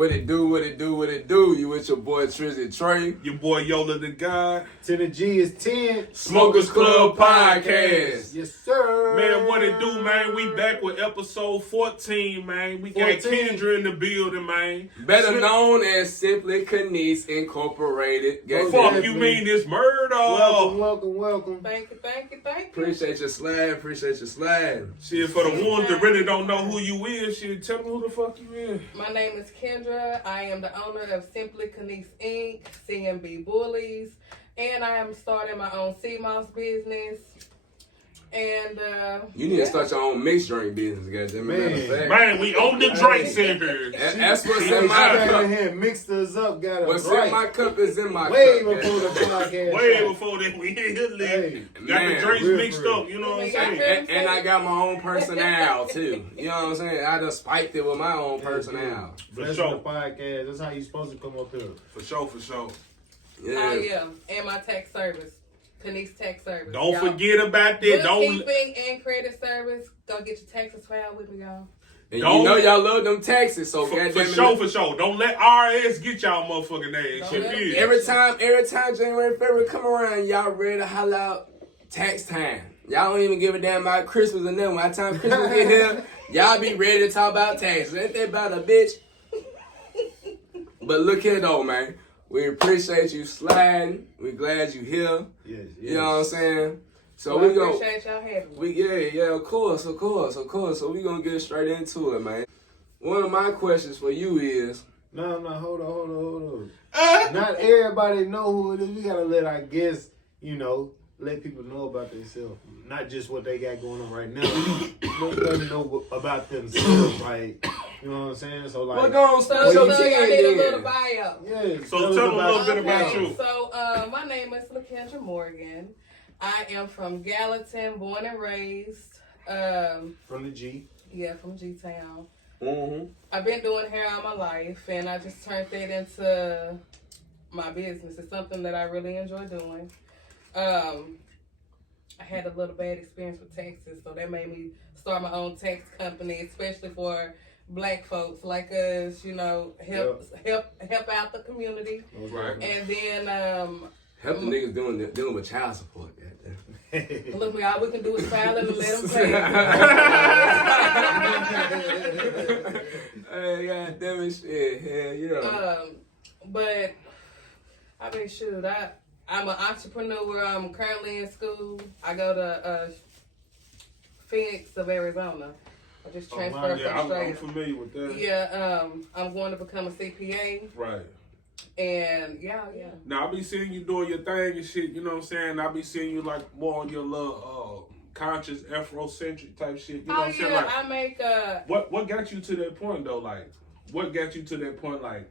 What it do, what it do, what it do. You with your boy Trizzy Trey. Your boy Yola the God. To the G is 10. Smokers Club Podcast. Yes, sir. Man, what it do, man? We back with episode 14, man. We got 14. Kendra in the building, man. Better known as Simply Canise Incorporated. Fuck you mean this murder? Welcome. Thank you. Appreciate your slide. Shit, for the ones that really don't know who you is, shit, tell them who the fuck you is. My name is Kendra. I am the owner of Simply Canise Inc., CMB Bullies, and I am starting my own sea mouse business. And You need to start your own mixed drink business, goddamn. Man, we own the drink center. That's what's Hey, in my in cup. here, mixed us up, got What's right. in my cup is in my Way cup. before the podcast. Way before that, we in here Hey, got man, the drinks real mixed free. up, you know what I'm saying? And I got my own personnel too. You know what I'm saying? I done spiked it with my own personnel. For That's sure. the podcast. That's how you supposed to come up here. For sure. Yeah. and my tax service, Canise Tax Service. Don't Y'all, forget about that. bookkeeping and credit service. Go get your taxes filed with me, y'all. And Don't- you know y'all love them taxes, so For goddamn sure. Don't let RS get y'all motherfucking ass. Don't let Shit, them is. Every time January, February come around, y'all ready to holler out tax time. Y'all don't even give a damn about Christmas and then by the time Christmas get here, y'all be ready to talk about taxes. Ain't that about a bitch? But look here though, man. We appreciate you sliding. We glad you here. Yes. You know what I'm saying? So Well, we I go. appreciate y'all having me. Yeah, of course. So we gonna get straight into it, man. One of my questions for you is, No, hold on. Not everybody know who it is. We gotta let our guests, let people know about themselves. Not just what they got going on right now. Let them know about themselves, like, you know what I'm saying? So, like, what going So, on? so So I need a little then. bio. yeah. So tell them a little bit about you. So, my name is LaKendra Morgan. I am from Gallatin, born and raised. From the G. Yeah, from G-Town. Mm-hmm. I've been doing hair all my life, and I just turned that into my business. It's something that I really enjoy doing. I had a little bad experience with taxes, so that made me start my own tax company, especially for black folks like us, help out the community. Right. And then Help the niggas dealing with child support. Goddamn. look, all we can do is file it and let them pay. Hey, goddamn it, shit. Hell yeah. But I mean, shoot, I'm an entrepreneur. I'm currently in school. I go to Phoenix of Arizona. I just transferred Yeah, from I'm Australia. familiar with that. Yeah, I'm going to become a CPA, Right. and yeah. Now, I be seeing you doing your thing and shit, you know what I'm saying? I be seeing you, like, more on your little conscious, Afrocentric type shit, you know what I'm saying? Like, I make what got you to that point, though? Like, what got you to that point, like,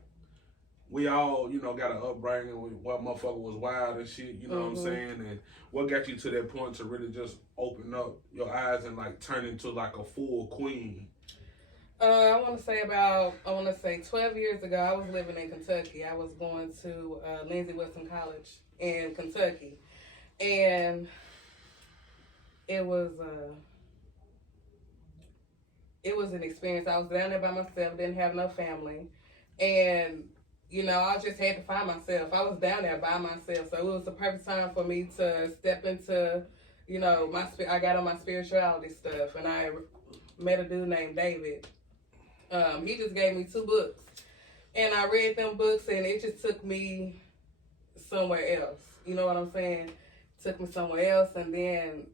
we all, got an upbringing where motherfucker was wild and shit, you know what I'm saying? And what got you to that point to really just open up your eyes and, like, turn into, like, a full queen? I want to say 12 years ago, I was living in Kentucky. I was going to Lindsey Western College in Kentucky. And it was an experience. I was down there by myself, didn't have no family. And I just had to find myself. I was down there by myself, so it was the perfect time for me to step into, I got on my spirituality stuff, and I met a dude named David. He just gave me 2 books, and I read them books, and it just took me somewhere else. You know what I'm saying? Took me somewhere else, and then,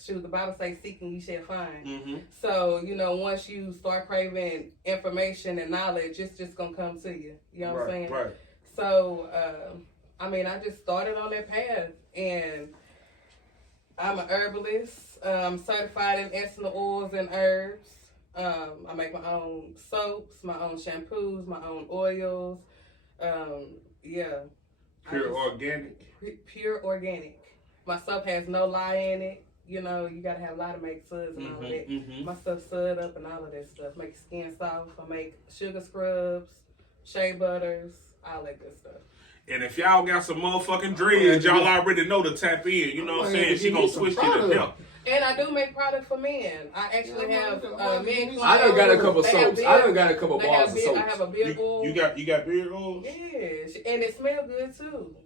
shoot, the Bible says, seeking you shall find. Mm-hmm. So, once you start craving information and knowledge, it's just going to come to you. You know what I'm saying? Right. So, I just started on that path, and I'm an herbalist, certified in essential oils and herbs. I make my own soaps, my own shampoos, my own oils. Pure organic. Pure organic. My soap has no lye in it. You gotta have lye to make suds and all of that. Mm-hmm. My stuff sud up and all of that stuff. Make skin soft. I make sugar scrubs, shea butters, all that good stuff. And if y'all got some motherfucking dreads, y'all already know to tap in. You know what I'm saying? She gonna switch to the help. And I do make product for men. I actually have men. I done got a couple soaps. I done got a couple They bars have of beard, soaps. I have a beard oil. You got beard oils? Yes, and it smells good too.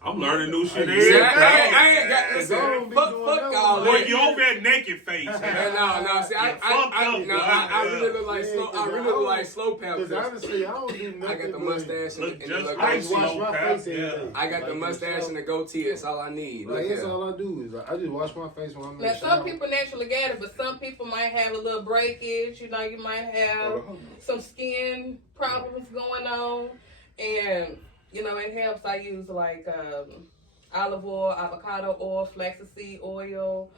I'm learning new shit every See, day. I ain't got this. Don't be Fuck doing all no Boy, that. you over that naked face. No. See, I really look like slow. I really look like slow pal. Because honestly, I don't do nothing. I got the mustache Look and the just look. I just wash Slow my pal, face every yeah. day. I got the Like, mustache and the goatee. That's all I need. Like, Look that's here. all I do is I just wash my face when I'm in Now, the some shower. people naturally get it, but some people might have a little breakage. You know, you might have some skin problems going on, and you know it helps. I use like olive oil, avocado oil, flaxseed oil,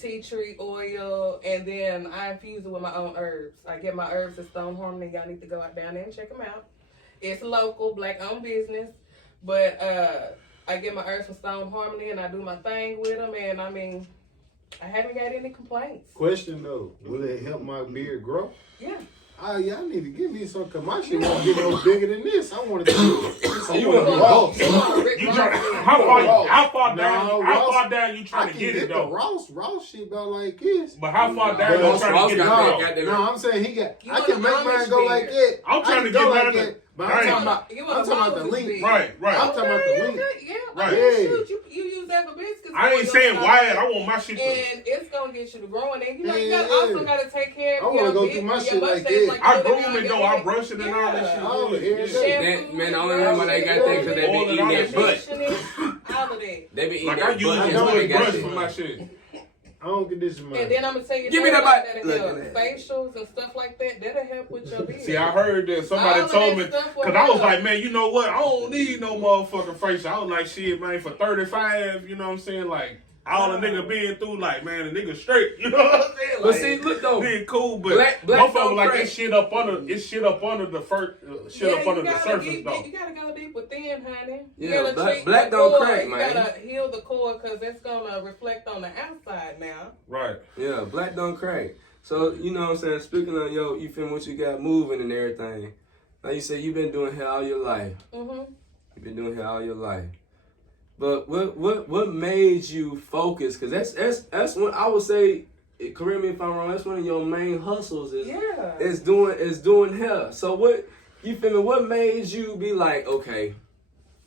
tea tree oil, and then I infuse it with my own herbs. I get my herbs at Stone Harmony. Y'all need to go out down there and check them out. It's local, black-owned business, but I get my herbs from Stone Harmony, and I do my thing with them, and I mean, I haven't got any complaints. Question though, will it help my beard grow? Yeah. Yeah, I need to give me some, cause my shit won't get no bigger than this. I want to So you want want to Ross? You want a Rick You Ross trying, beard. how far down? No, How far down you I trying can to get get it the though? Ross shit about like this. But how far down But you Ross trying to get it got though? that goddamn- No, I'm saying he got. You I want can a make Amish mine go like beard. that. I'm trying I to can get go mine like to- that. But Right. I'm talking about. You I'm want a talking about the Moses link. beard. Right. I'm talking about the link. Yeah, Right. okay, Yeah. shoot, you use that for biscuits. I ain't saying wide. I want my shit to. And it's gonna get you to growing, and you know you Yeah. also gotta take care of I wanna your go beard, through my your shit like mustache, that. like I you groom do it your though. I hair. brush it and all that shit. Oh, Yeah. yeah. That, man, the only reason they got that because they be eating that butt. All of that. They be eating Like I that use butt. a That's why they good got brush that. for my shit. I don't get this in mind. And then I'm gonna tell you, Give me things that like bite. that'll Look help. at that. Facials and stuff like that. That'll help with your beard. See, I heard that somebody All of told that me, stuff will cause I was help. like, man, you know what? I don't need no motherfucking facial. I was like, shit, man, for 35, you know what I'm saying? Like, all the nigga been through, like, man, the nigga straight, you know what I'm saying? But Like, see, look though. being cool, but Black motherfucker don't like crack. it's shit up under the shit up under the surface though. You gotta go deep within, honey. You Yeah, gotta treat black the don't core. crack, You man. gotta heal the core because that's gonna reflect on the outside now. Right. Yeah, black don't crack. So, you know what I'm saying? Speaking of, you feel what you got moving and everything. Like you said, you've been doing hair all your life. Mm-hmm. You've been doing hair all your life. But what made you focus? Because that's one, I would say, correct me if I'm wrong, that's one of your main hustles Yeah. is doing hair. So what, you feel me? What made you be like, okay,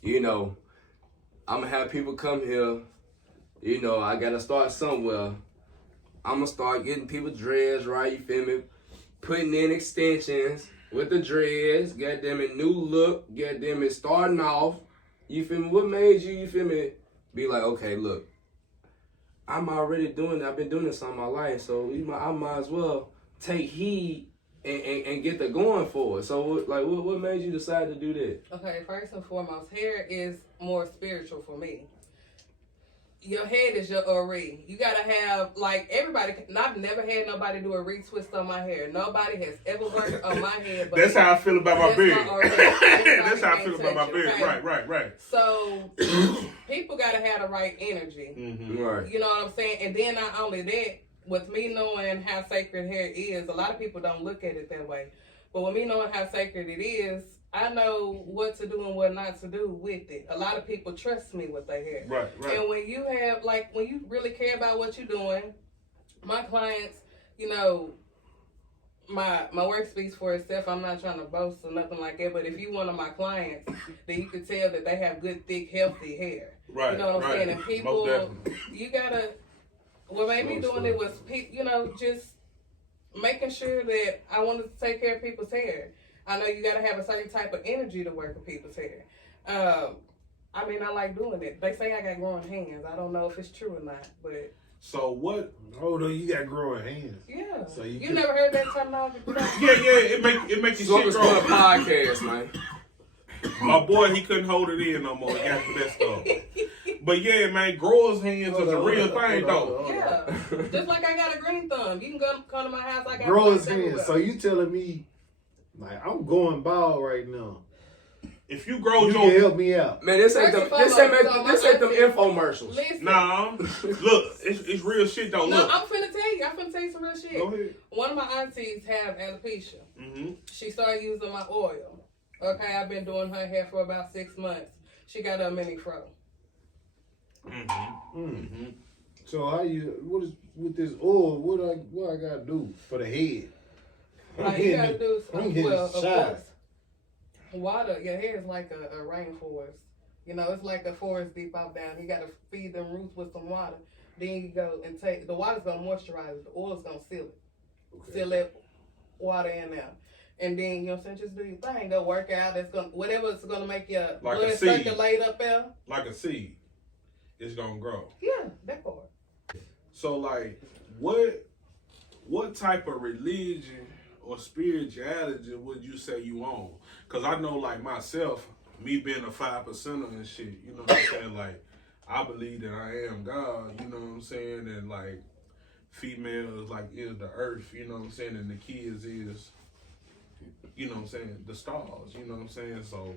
I'm going to have people come here. I got to start somewhere. I'm going to start getting people dreads, right? You feel me? Putting in extensions with the dreads. Goddamn it, new look. Goddamn it, starting off. You feel me? What made you feel me, be like, okay, look, I'm already doing it. I've been doing this all my life, so I might as well take heed and get the going for it. So, what made you decide to do that? Okay, first and foremost, hair is more spiritual for me. Your head is your ori. You gotta have, like, everybody. I've never had nobody do a retwist on my hair. Nobody has ever worked on my head. But That's how I feel about my that's beard. my ori. That's how I feel about my Touch it, beard. okay? Right. So people gotta have the right energy. Mm-hmm. Right. You know what I'm saying? And then not only that, with me knowing how sacred hair is, a lot of people don't look at it that way. But with me knowing how sacred it is, I know what to do and what not to do with it. A lot of people trust me with their hair. Right. And when you have, when you really care about what you're doing, my clients, my work speaks for itself. I'm not trying to boast or nothing like that, but if you one of my clients, then you can tell that they have good, thick, healthy hair. Right. You know what I'm right. saying? And Most people, definitely. you gotta, what made me doing it was, just making sure that I wanted to take care of people's hair. I know you gotta have a certain type of energy to work with people's hair. I like doing it. They say I got growing hands. I don't know if it's true or not, but So what? Oh no, you got growing hands. yeah. So you can- never heard that terminology before? Yeah. It make your So shit it's grow. a podcast, man. My boy, he couldn't hold it in no more. He got to that stuff. But yeah, man, growers' hands is a real thing, though. Yeah. Just like I got a green thumb. You can come to my house. I got Growers' green hands. thumb. So you telling me, like, I'm going bald right now. If you grow You your can help me out. Man, this ain't First them. and This ain't foremost, them infomercials. Listen. Nah, look, it's real shit though. No, Look, I'm finna tell you. I'm finna tell you some real shit. go ahead. One of my aunties have alopecia. Mm-hmm. She started using my oil. Okay, I've been doing her hair for about 6 months. She got a mini fro. Mm-hmm. Mm-hmm. So what is with this oil? What I gotta do for the head? Like you gotta do I'm getting of shot. course. Water, your hair is like a rainforest. You know, it's like a forest deep out down. You gotta feed them roots with some water. Then you go and take the water's gonna moisturize it. The oil's gonna seal it. Okay. Seal that water in there. And then, you know what I'm saying, just do your thing. Go work out. It's gonna whatever's gonna make your Like blood a seed. circulate up there. Like a seed, it's gonna grow. Yeah, that part. So like, what type of religion or spirituality would you say you on? Cause I know like myself, me being a 5%er and shit, you know what I'm saying? Like, I believe that I am God, you know what I'm saying? And like, females like is the earth, you know what I'm saying? And the kids is, you know what I'm saying, the stars, you know what I'm saying? So,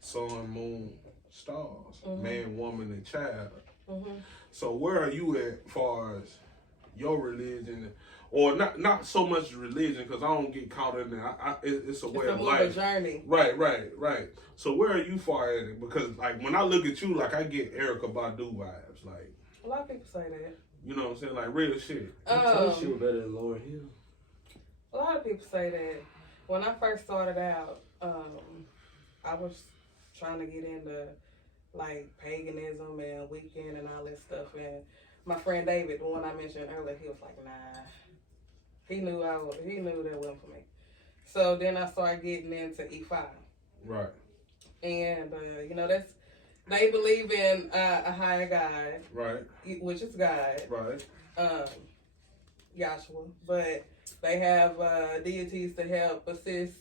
sun, moon, stars, man, woman, and child. So where are you at far as your religion, or not so much religion, because I don't get caught in there. It's a way of life. It's a journey. Right. So where are you far at it? Because like when I look at you, like I get Erykah Badu vibes. Like A lot of people say that. you know what I'm saying, like real shit. I told you better than Lauryn Hill. A lot of people say that. When I first started out, I was trying to get into like paganism and weekend and all that stuff. And my friend David, the one I mentioned earlier, he was like, nah. He knew that wasn't for me. So then I started getting into E5. Right. And, you know, they believe in a higher God. Right. Which is God. Right. Yahshua. But they have deities to help assist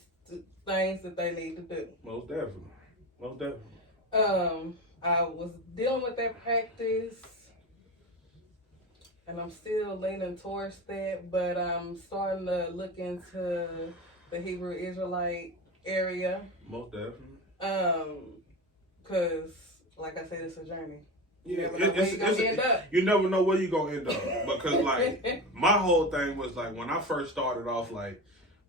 things that they need to do. Most definitely. I was dealing with that practice, and I'm still leaning towards that, but I'm starting to look into the Hebrew Israelite area. Most definitely. Because, like I said, it's a journey. You Yeah, never know where you're going to end up. You never know where you're going to end up. Because, like, my whole thing was, like, when I first started off, like,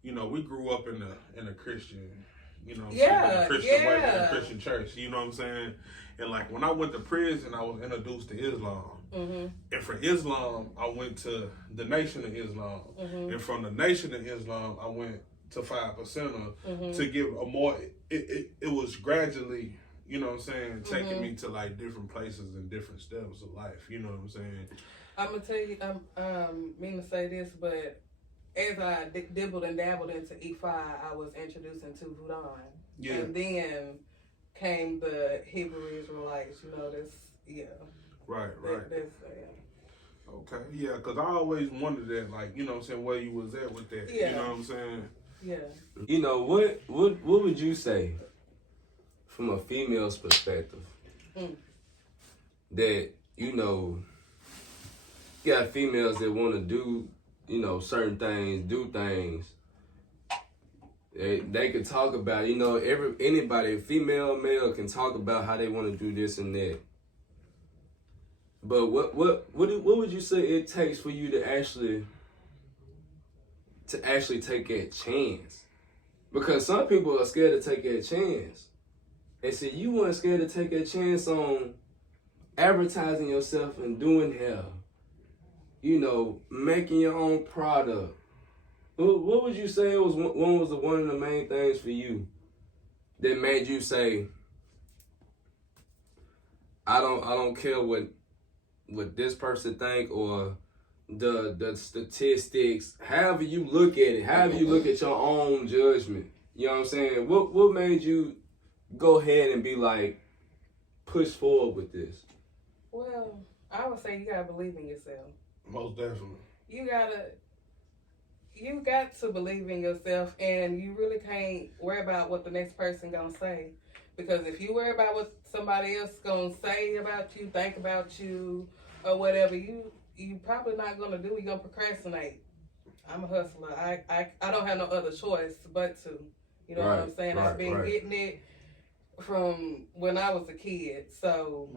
you know, we grew up in a Christian, you know what I'm saying? In a Christian way, in a Christian church, you know what I'm saying? And, like, when I went to prison, I was introduced to Islam. And from Islam, I went to the Nation of Islam. And from the Nation of Islam, I went to 5%er to give a more, it was gradually, you know what I'm saying, taking me to like different places and different steps of life, you know what I'm saying? I'm going to tell you, mean to say this, but as I dibbled and dabbled into E5, I was introduced into Voodoo. Yeah. And then came the Hebrew Israelites, you know, Right. Yeah. Okay, yeah, because I always wondered that, like, you know what I'm saying, where you was at with that, Yeah. you know what I'm saying? Yeah. You know, what would you say from a female's perspective that, you know, you got females that want to do, you know, certain things, do things. They could talk about, you know, anybody, female, male, can talk about how they want to do this and that. But what would you say it takes for you to actually take that chance? Because some people are scared to take that chance. And see, you weren't scared to take a chance on advertising yourself and doing hair. You know, making your own product. What would you say was one of the main things for you that made you say, I don't care what this person think or the statistics, however you look at it, however you look at your own judgment. You know what I'm saying? What made you go ahead and be like, push forward with this? Well, I would say you gotta believe in yourself. Most definitely. You got to believe in yourself, and you really can't worry about what the next person gonna say. Because if you worry about what somebody else gonna say about you, think about you, or whatever, you probably not gonna do. You're gonna procrastinate. I'm a hustler. I don't have no other choice but to. You know what I'm saying? I've been getting it from when I was a kid. So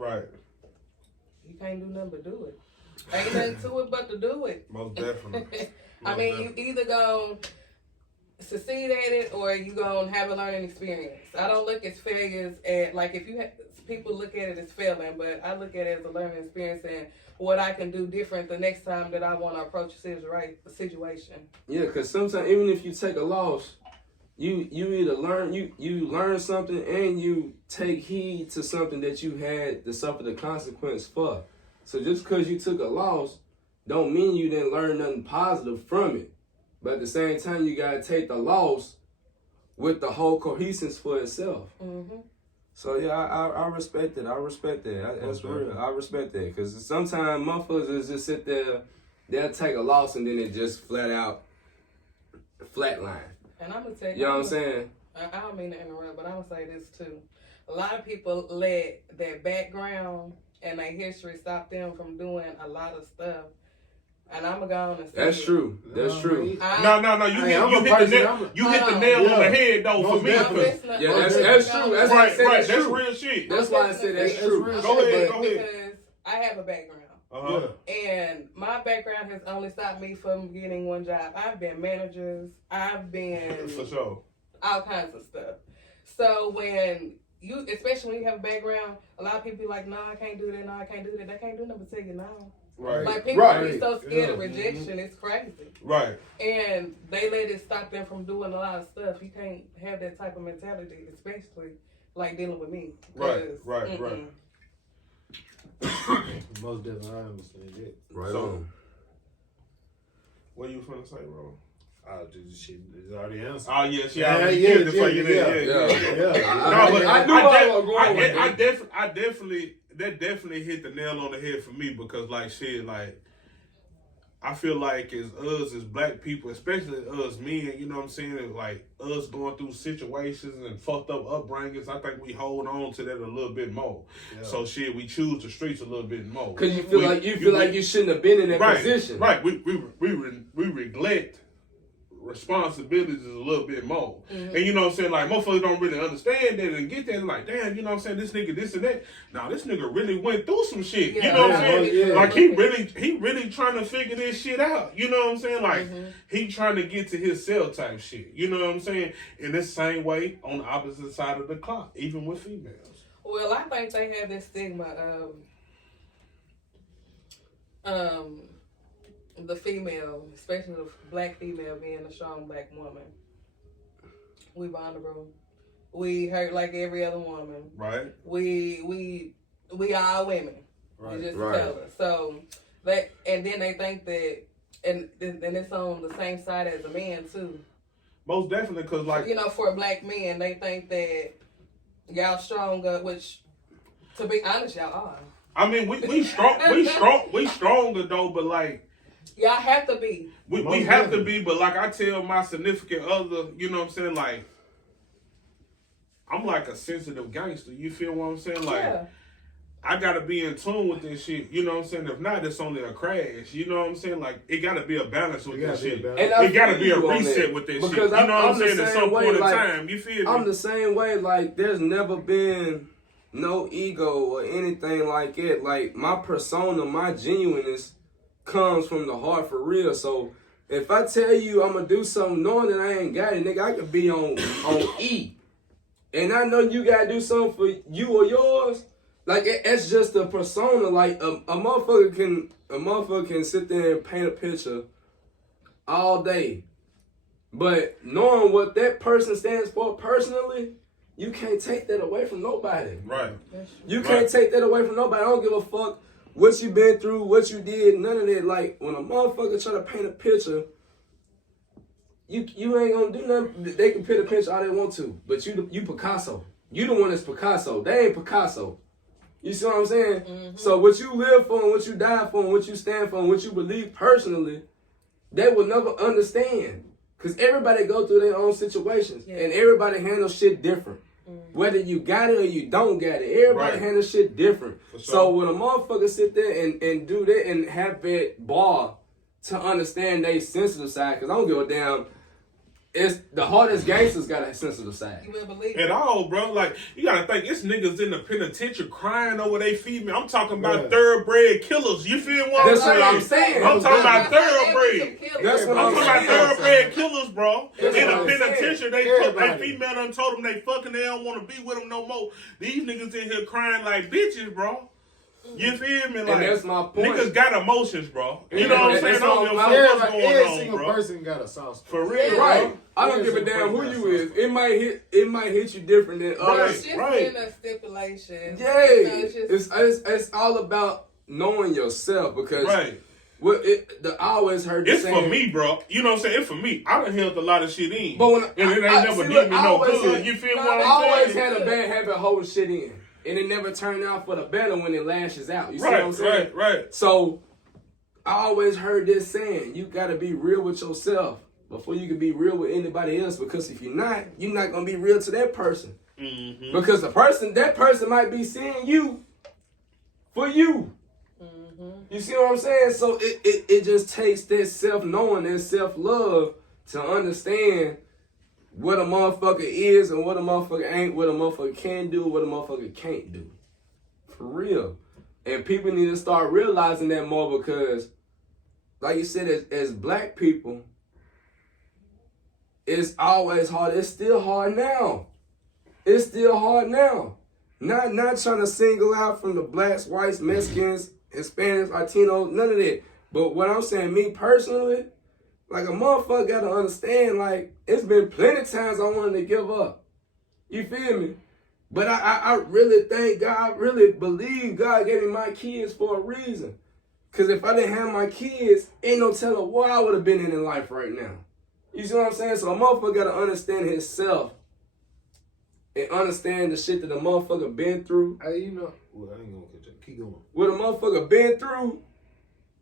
you can't do nothing but do it. Ain't nothing to it but to do it. Most definitely. I mean, you either gonna succeed at it or you gonna have a learning experience. I don't look at failures at like if you have people look at it as failing, but I look at it as a learning experience and what I can do different the next time that I want to approach a situation. Yeah, because sometimes even if you take a loss, you either learn you learn something and you take heed to something that you had to suffer the consequence for. So just because you took a loss, don't mean you didn't learn nothing positive from it. But at the same time, you gotta take the loss with the whole cohesiveness for itself. Mm-hmm. So yeah, I respect it. I respect that. That's real. I respect that because sometimes motherfuckers just sit there, they'll take a loss and then it just flat out flatline. And I'm gonna tell you, You know what I'm saying? I don't mean to interrupt, but I'm gonna say this too. A lot of people let their background and their history stop them from doing a lot of stuff. And I'm gonna go on and say That's true. That's true. No. You hit the nail on the head though for me. Yeah, that's true. That's why I said that's That's true. real shit. That's why I said that's true. Go ahead. Because I have a background. Uh-huh. And my background has only stopped me from getting one job. I've been managers. I've been For sure. all kinds of stuff. So when you, especially when you have a background, a lot of people be like, no, I can't do that. No, I can't do that. They can't do nothing but tell you no. Right. Like people be so scared of rejection. It's crazy. Right. And they let it stop them from doing a lot of stuff. You can't have that type of mentality, especially like dealing with me. Right. Most definitely, I understand that. Right So, on. What you was gonna say, bro? She already answered. Oh yeah, she already killed it for you. That definitely hit the nail on the head for me because like shit, like I feel like as us as black people, especially us men, you know what I'm saying, like us going through situations and fucked up upbringings, I think we hold on to that a little bit more. Yeah. So shit, we choose the streets a little bit more. Cause you feel like you shouldn't have been in that position. Right. We neglect responsibilities a little bit more. Mm-hmm. And you know what I'm saying, like motherfuckers don't really understand that and get that, like, damn, you know what I'm saying, this nigga this and that. Now this nigga really went through some shit. Yeah. You know what I'm saying? Yeah. Like he really trying to figure this shit out. You know what I'm saying? Like he trying to get to his cell type shit. You know what I'm saying? In the same way on the opposite side of the clock, even with females. Well, I think they have this stigma of the female, especially the black female, being a strong black woman. We vulnerable. We hurt like every other woman. Right. We are women. Right. We just tell us. So and then they think that, and it's on the same side as a man too. Most definitely, cause like for black men, they think that y'all stronger, which to be honest, y'all are. I mean, we stronger though, but like. Y'all have to be. We have to be, but like I tell my significant other, you know what I'm saying, like, I'm like a sensitive gangster, you feel what I'm saying? Like, I gotta be in tune with this shit, you know what I'm saying? If not, it's only a crash, you know what I'm saying? Like, it gotta be a balance with this shit. And it gotta be a reset with this shit, you know what I'm saying? At some point in time, you feel me? I'm the same way, like, there's never been no ego or anything like it. Like, my persona, my genuineness comes from the heart for real. So if I tell you I'm gonna do something knowing that I ain't got it, nigga, I could be on E. And I know you gotta do something for you or yours. Like it's just a persona. Like a motherfucker can sit there and paint a picture all day. But knowing what that person stands for personally, you can't take that away from nobody. Right. You can't take that away from nobody. I don't give a fuck what you been through, what you did, none of that. Like, when a motherfucker try to paint a picture, you ain't gonna do nothing. They can paint a picture all they want to, but you Picasso. You the one that's Picasso. They ain't Picasso. You see what I'm saying? Mm-hmm. So what you live for and what you die for and what you stand for and what you believe personally, they will never understand. Because everybody go through their own situations. Yeah. And everybody handles shit different. Whether you got it or you don't got it, everybody handles shit different. Sure. So when a motherfucker sit there and do that and have that bar to understand they sensitive side, because I don't give a damn it's the hardest gangsters got a sensitive side. You will believe At all, bro. Like, you gotta think, it's niggas in the penitentiary crying over they female. I'm talking about thoroughbred killers. You feel what I'm That's saying? what I'm saying. I'm talking about thoroughbred. That's what I'm I'm talking about saying. thoroughbred killers, bro. That's In what the I'm penitentiary, saying. they female done told them they fucking, they don't want to be with them no more. These niggas in here crying like bitches, bro. You feel me? Like, And that's my point. Niggas got emotions, bro. You know what I'm saying? I don't give a fuck what's Every going on, single bro. person got a sauce. For real, Right. bro. I don't give a damn who you is. It might hit you different than others. It's just Right. been a stipulation. Yeah. You know, it's just, It's all about knowing yourself because Right. I always heard the It's saying, for me, bro. You know what I'm saying? It's for me. I done held a lot of shit in. But when and it ain't I- never see, did look, me I no always good. said- You feel No, what I I'm always saying? had a bad habit of holding shit in. And it never turned out for the better when it lashes out. You see what I'm saying? Right. So I always heard this saying, you gotta be real with yourself before you can be real with anybody else. Because if you're not gonna be real to that person. Mm-hmm. Because that person might be seeing you for you. You see what I'm saying? So it just takes that self-knowing, that self-love to understand what a motherfucker is and what a motherfucker ain't, what a motherfucker can do, what a motherfucker can't do. For real. And people need to start realizing that more because, like you said, as black people, it's always hard. It's still hard now. It's still hard now. Not trying to single out from the blacks, whites, Mexicans, Hispanics, Latinos, none of that. But what I'm saying, me personally, like a motherfucker gotta understand, like, it's been plenty of times I wanted to give up. You feel me? But I really thank God, I really believe God gave me my kids for a reason. Because if I didn't have my kids, ain't no telling where I would have been in life right now. You see what I'm saying? So a motherfucker gotta understand himself and understand the shit that a motherfucker been through. Hey, you know, well, I ain't gonna catch up. Keep going. What a motherfucker been through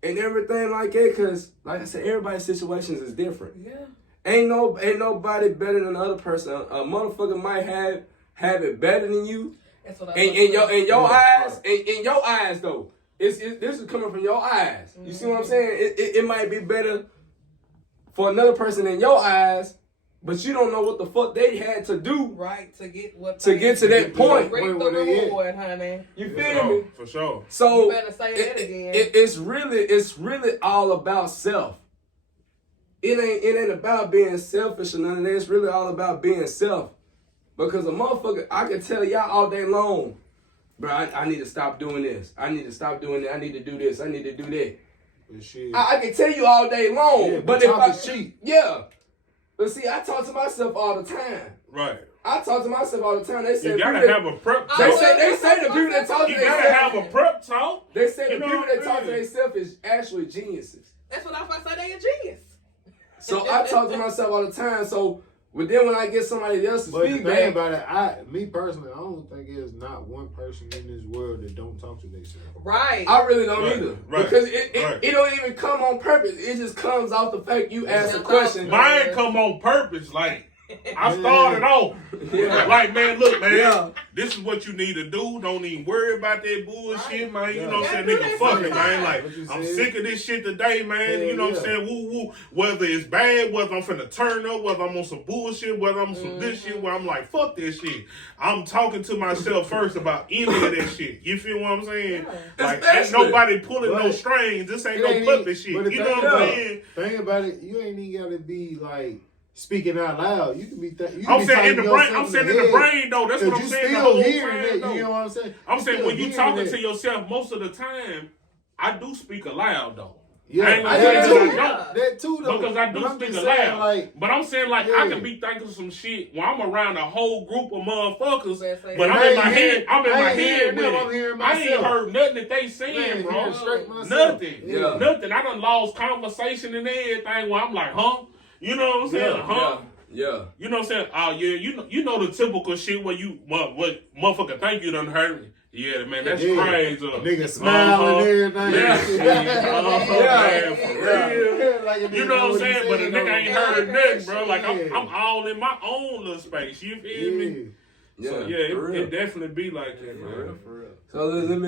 and everything like that. Because, like I said, everybody's situations is different. yeah. Ain't nobody better than the other person. A motherfucker might have it better than you. That's what In your eyes, in your eyes though. This is coming from your eyes. You see what I'm saying? It might be better for another person in your eyes, but you don't know what the fuck they had to do right to get what to get to that point. Reap the Where they at? reward, honey. You feel me? For sure. So You better say that again. it's really all about self. It ain't about being selfish or none of that. It's really all about being self. Because a motherfucker, I can tell y'all all day long, bro, I need to stop doing this. I need to stop doing that. I need to do this. I need to do that. But shit. I can tell you all day long. Yeah, but if I cheat. yeah. But see, I talk to myself all the time. Right. I talk to myself all the time. They say You gotta people have a prep talk. they say the people that talk to You gotta have a themselves. prep talk. They say You the know people what that talk to I mean? themselves is actually geniuses. That's what I was about to say. They a genius. So I talk to myself all the time. So, but then when I get somebody else's But the thing feedback, about it, me personally, I don't think there's not one person in this world that don't talk to themselves. Right. I really don't Right, either. right, Because right. it don't even come on purpose. It just comes off the fact you ask a question. Mine come on purpose. Like, I started off. Yeah. Like, man, look, man. Yeah. This is what you need to do. Don't even worry about that bullshit, man. You Yeah. know what I'm saying? Yeah, Nigga, do fuck that it, man. Like, What you I'm said? sick of this shit today, man. Yeah, You know what I'm yeah. saying? Woo, woo. Whether it's bad, whether I'm finna turn up, whether I'm on some bullshit, whether I'm on some good shit, where I'm like, fuck this shit. I'm talking to myself first about any of that shit. You feel what I'm saying? Yeah. Like, ain't Especially- nobody pulling no But strings. This ain't it no ain't puppet even- shit. but the You know thing- what I'm yeah. saying? Think about it, you ain't even gotta be like speaking out loud. You can be. I'm saying in the brain. I'm saying in the brain though. That's what I'm you saying. The still whole hearing time, that. though. You know what I'm saying? I'm saying when you talking that. to yourself most of the time, I do speak aloud though. Yeah, I ain't gonna I say that that too. I don't. That too, though. Because I do But I'm speak just aloud. saying, like, But I'm saying like I yeah. can be thinking some shit when I'm around a whole group of motherfuckers. Better say But that. I'm in my I ain't head. hearing- I'm in I my ain't head hearing with them, I'm it. hearing I ain't myself. heard nothing that they saying, Man, bro. hearing straight myself. Nothing. Yeah. Nothing. I done lost conversation and everything where I'm like, huh? You know what I'm saying? Yeah. Huh? Yeah. You know what I'm saying? Oh yeah, you know the typical shit where you what motherfucker think you done heard me. Yeah, man, that's Yeah. crazy. Nigga smiling and everything. Yeah, man, for Yeah. real. Like a nigga You know what I'm he saying? But a said, nigga ain't though. heard nothing, bro. Like Yeah. I'm all in my own little space. You feel me? Yeah. So yeah, for real. it definitely be like that, man. For real. So let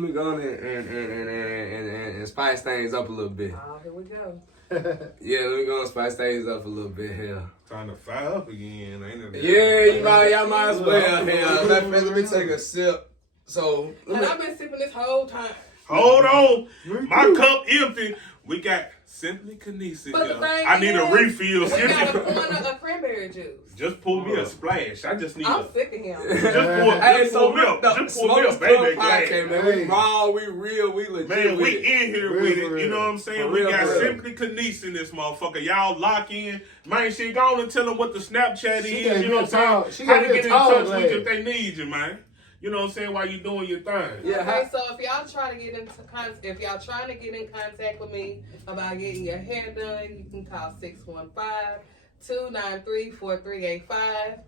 me go on and spice things up a little bit. Oh, here we go. Yeah, let me go and spice things up a little bit here. Trying to fire up again, ain't it? Yeah, y'all might as well here. Let me take a sip. So, And I've been sipping this whole time. Hold on. My cup empty. We got Simply Canise. But the thing I need a refill. We got a corner of cranberry juice. Just pull me a splash. I just need I'm a... sick of him. Just pull me up. Just pull me up, baby. Podcast, man. We raw, we real, we legit. Man, we with it. in here Real, with it. real. You know what I'm saying? For We real, got for real. Simply Canise in this motherfucker. Y'all lock in. Man, shit, go on and tell them what the Snapchat She is. gave You me know a what I'm tall- she saying? How gave to me a get in tall touch with glass. you if they need you, man. You know what I'm saying? While you doing your thing. Yeah, Okay, so if y'all trying to get into if y'all trying to get in contact with me about getting your hair done, you can call 615-293-4385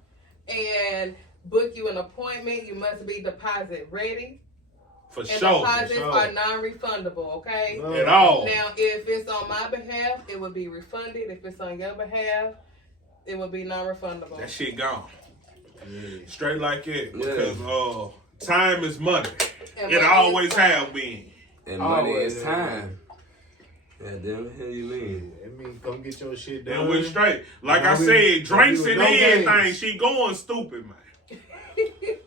and book you an appointment. You must be deposit ready. For And sure. deposits sure. are non-refundable, okay? No. At all. Now, if it's on my behalf, it will be refunded. If it's on your behalf, it will be non-refundable. That shit gone. Yeah. Straight like it. Yeah. Because time is money. And It money always is time. have been. And money Always. is time. Yeah, damn the hell you mean? I mean, come get your shit done. And we straight. Like Now I we- said, drinks we and with no everything. games. She going stupid, man.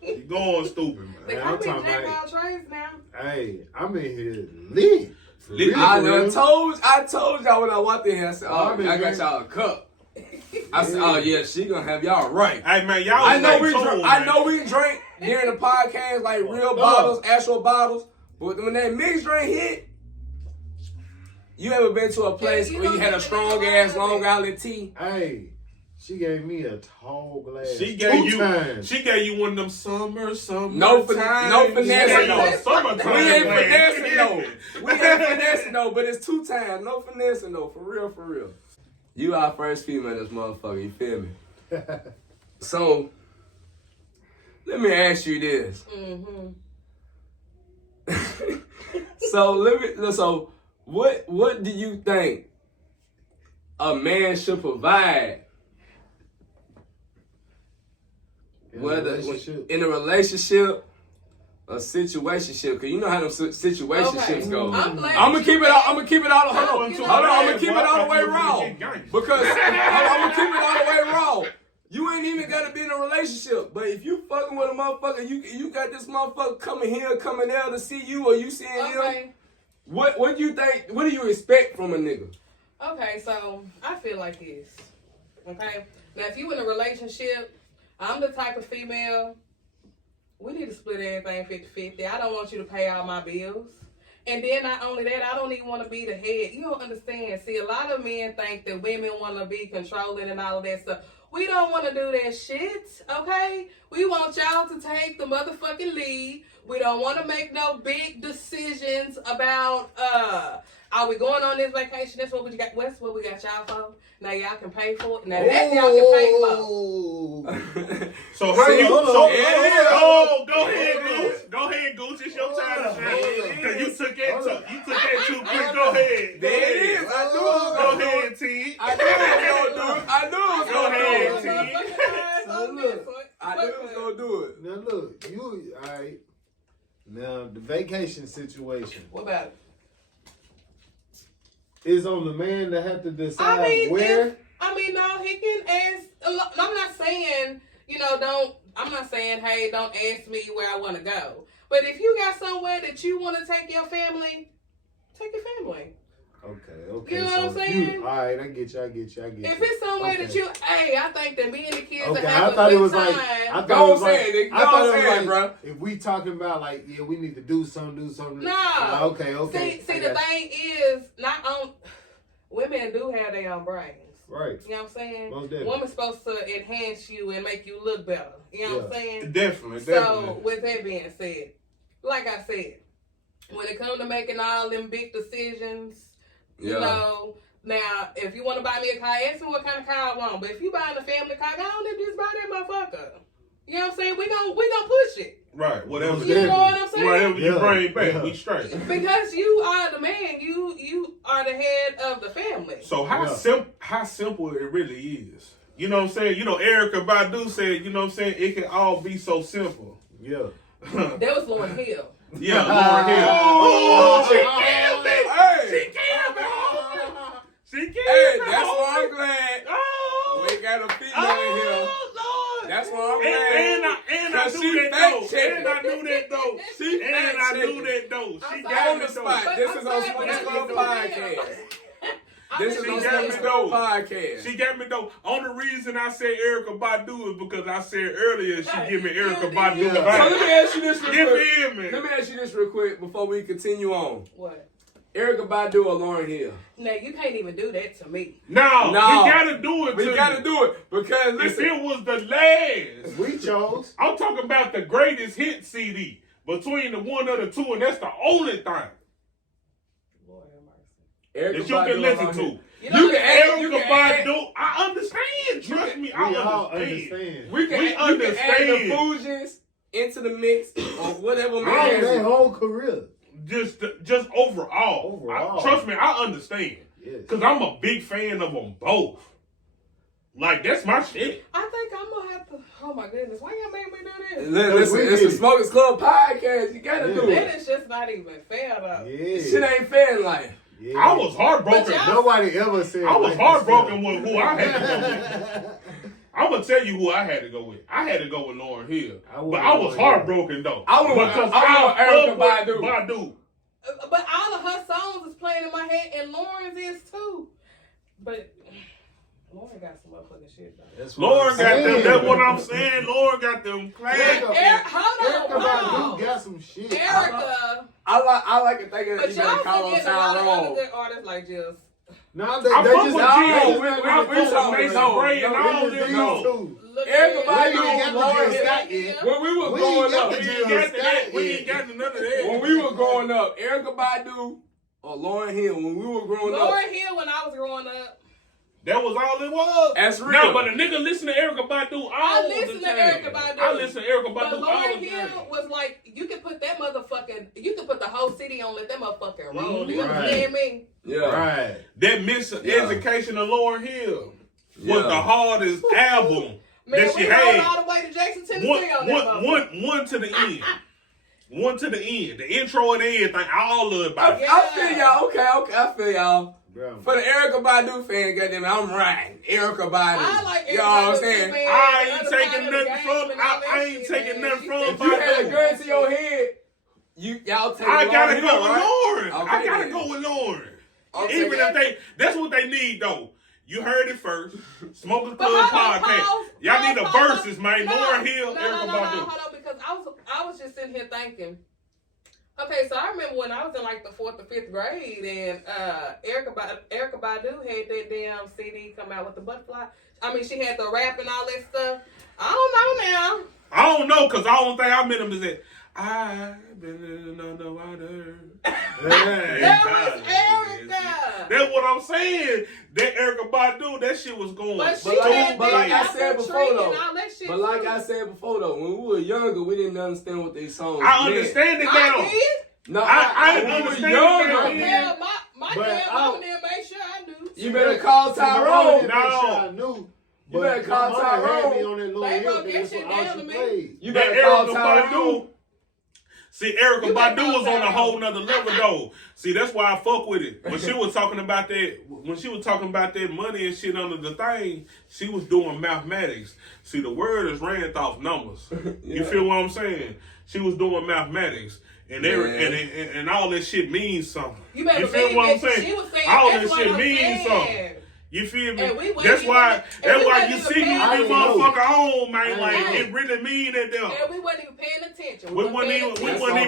She going stupid, They man. I'm call me talking Jack about- all trades now. Hey, I'm in here lit. For Lit. real, I for real. told y'all when I walked in here, I said, Oh, oh, I've been I got drinking. y'all a cup. I said, oh yeah, she gonna have y'all right. Hey, man, y'all I know stay we tuned, drink. man. I know we drink during the podcast like real bottles, actual bottles. But when that mixed drink hit, you ever been to a place you where you don't had a get strong it. ass Long Island tea? Hey, she gave me a tall glass. She gave two times. She gave you one of them summer No time. finesse, She gave you no. a summertime. We ain't glass. finessing though. We ain't finessing though, but it's 2 times. No finessing though. For real, for real. You our first female in this motherfucker, you feel me? So, let me ask you this. Mm-hmm. So what do you think a man should provide whether in a relationship or situationship? Cause you know how them situationships go. I'm glad I'm gonna you keep it said- all. I'm gonna keep it all. Hold on. I'm I'm gonna keep it all the way raw. Because I'm gonna keep it all the way raw. You ain't even gotta be in a relationship. But if you fucking with a motherfucker, you got this motherfucker coming here, coming there to see you, or you seeing him. Okay. What do you think? What do you expect from a nigga? Okay, so I feel like this. Okay? Now, if you in a relationship, I'm the type of female, we need to split everything 50-50. I don't want you to pay all my bills. And then not only that, I don't even want to be the head. You don't understand. See, a lot of men think that women want to be controlling and all of that stuff. We don't want to do that shit, okay? We want y'all to take the motherfucking lead. We don't want to make no big decisions about, are we going on this vacation? That's what we got. What's what we got y'all for? Now y'all can pay for it. Now that y'all can pay for. So how you? hold on. So, Yeah. go ahead, Gooch. Go ahead, Gooch. It's your time to shine. Cause you took that too quick. Go ahead. There it is. I knew it was Go gonna do it. ahead, T. I knew it was gonna do it. I knew it was Go gonna ahead, do it. T. I knew it was gonna do it. Now look, you alright. Now the vacation situation What about it? is on the man to have to decide I mean, where. no, he can ask. I'm not saying, I'm not saying, hey, don't ask me where I want to go. But if you got somewhere that you want to take your family, take your family. Okay. You know what I'm saying? Alright, I get you. If it's somewhere that you, I think that me and the kids Okay, will have I thought a it good was time. like I thought Go it was on, like say it, nigga. I Go thought on, it was say it, like bro. if we talking about like we need to do something. No. Okay. See, I the got thing is, not on women do have their own brains. you. Right. You know what I'm saying? Most definitely. Woman's supposed to enhance you and make you look better. You know what I'm saying? Definitely. So, with that being said, like I said, when it comes to making all them big decisions, you know, now, if you want to buy me a car, ask me what kind of car I want. But if you buying a family car, go on and just buy that motherfucker. You know what I'm saying? We gon' push it. Right. Whatever. You know what I'm saying? Whatever you Yeah. bring back, Yeah. we straight. Because you are the man. You are the head of the family. So how simple it really is. You know what I'm saying? You know, Erykah Badu said, you know what I'm saying, it can all be so simple. Yeah. That was Lauryn Hill. Yeah, Lauryn Hill. Oh, She killed it. Hey. She killed it. She I shit. do that though. She I'm got sorry. On me the though. spot. But This I'm is on sorry, Smoke but Club I Podcast. This is She on got me Smoke Club though. Podcast. She got me though. Only reason I said Erykah Badu is because I said earlier she give me Erykah Badu Yeah. So vibes. let me ask you this real You quick. feel me? Let me ask you this real quick before we continue on. What? Erykah Badu or Lauryn Hill? No, you can't even do that to me. No, we No. gotta do it. We gotta do it because If listen. it was the last, We chose. I'm talking about the greatest hit CD between the one or the two, and that's the only thing Lord have mercy. Erykah that you Badu can or listen Lauryn to. Hill. You know, Erykah Badu, I understand. Trust me, We I all understand. understand. We can, We you can add the understand. Fusions into the mix or whatever All man. their whole career. Just overall. Overall. Trust me, I understand. Yes. Because I'm a big fan of them both. Like, that's my shit. I think I'm gonna have to. Oh my goodness, why y'all made me do this? Listen, We it's get the it. Smokers Club Podcast. You gotta Yeah. do That it. is just not even fair though. Yeah. Shit ain't fair in life. Yeah. I was heartbroken. But y'all- Nobody ever said. I was like heartbroken this with who I had to go with. I'm going to tell you who I had to go with. I had to go with Lauryn Hill. I But went I with was Lauryn heartbroken, though. I went with- because I went with fuck Erykah with Badu. Badu. But all of her songs is playing in my head, and Lauren's is too. But Lauren got some motherfucking shit though. That's Lauren I'm got them. saying. That's what I'm saying. Lauren got them classics. Hold on. Badu got some shit. Erica. I like to think of But you y'all better call on forget a lot of other Tyrone. good artists like Jill. No, they I fuck just with all. Jill. we I fuck with talking- Mason no, Gray and no, all These them. No. two. Everybody We knew ain't got the Lauryn Jill Hill. Scott yet. When we was We growing ain't got up, the We Jill ain't got to that. Scott We yet. ain't got to none of that. when we were growing up, Erykah Badu or Lauryn Hill, when we were growing up, Lauren Hill when I was growing up. That was all it was. that's real. No, but a nigga listen to Erykah Badu all I the listen to time. Erykah Badu. I listen to Erykah But Badu all Lauren the Hill time. was like, you could put that motherfucking, you could put the whole city on, let that motherfucking roll. Do you Right. understand me? yeah. Right. That Miseducation of Lauryn Hill was the hardest album Man, that we she rolled had. all the way to Jackson, Tennessee on that motherfucker. One to the end. One to the end. The intro and everything. All of it. I, I feel y'all. Okay, I feel y'all. Bro. For the Erykah Badu fan, goddamn, I'm riding Erykah Badu. I like You know what I'm Erykah Badu, saying? man. I The ain't other taking side of the nothing game from. and all that I ain't shit, taking man. nothing She from. said If you had a Badu. gun to your head, y'all take. I gotta Lauryn go Hill, with right? Lauren. Okay, I gotta then. go with Lauren. Okay, Even then. if that's what they need though. You heard it first. Smokers But Club hold on, Podcast. pause, Y'all need a pause, versus, man. No, Lauryn Hill, no, Erykah no, Badu. hold on, because I was just sitting here thinking. Okay, so I remember when I was in like the 4th or 5th grade, and Erykah Badu had that damn CD come out with the butterfly. I mean, she had the rap and all that stuff. I don't know now. I don't know, cause the only thing I met him is that I've been underwater. That was Erykah. That's what I'm saying. That Erykah Badu, that shit was going. But she But like- had but that like I said Afro before, tree though. and all that shit. But like too. I said before, though, when we were younger, we didn't understand what these songs I meant. understand it now. I did. No, I when we were understand younger. that. Yeah, my But dad, I- mama didn't make sure I knew. You better call Tyrone. I knew. You better call Tyrone. Tyrone. On that little They hill, broke that that's shit what all down she to me. played. You That better call Erykah Tyrone. Badu. See, Erykah You better Badu call was on a Tyrone. whole nother level though. See, that's why I fuck with it. When she was talking about that money and shit under the thing, she was doing mathematics. See, the word is ran off numbers. You feel what I'm saying? She was doing mathematics. And and all that shit means something. You better feel believe what I'm it. saying? She was saying All that's that what shit I'm means saying. something. You feel me? And we wasn't That's even- why and we you wasn't see even me paying this attention. motherfucker on, man. Like Right. it really mean that though. And we wasn't even paying attention. We wasn't wasn't paying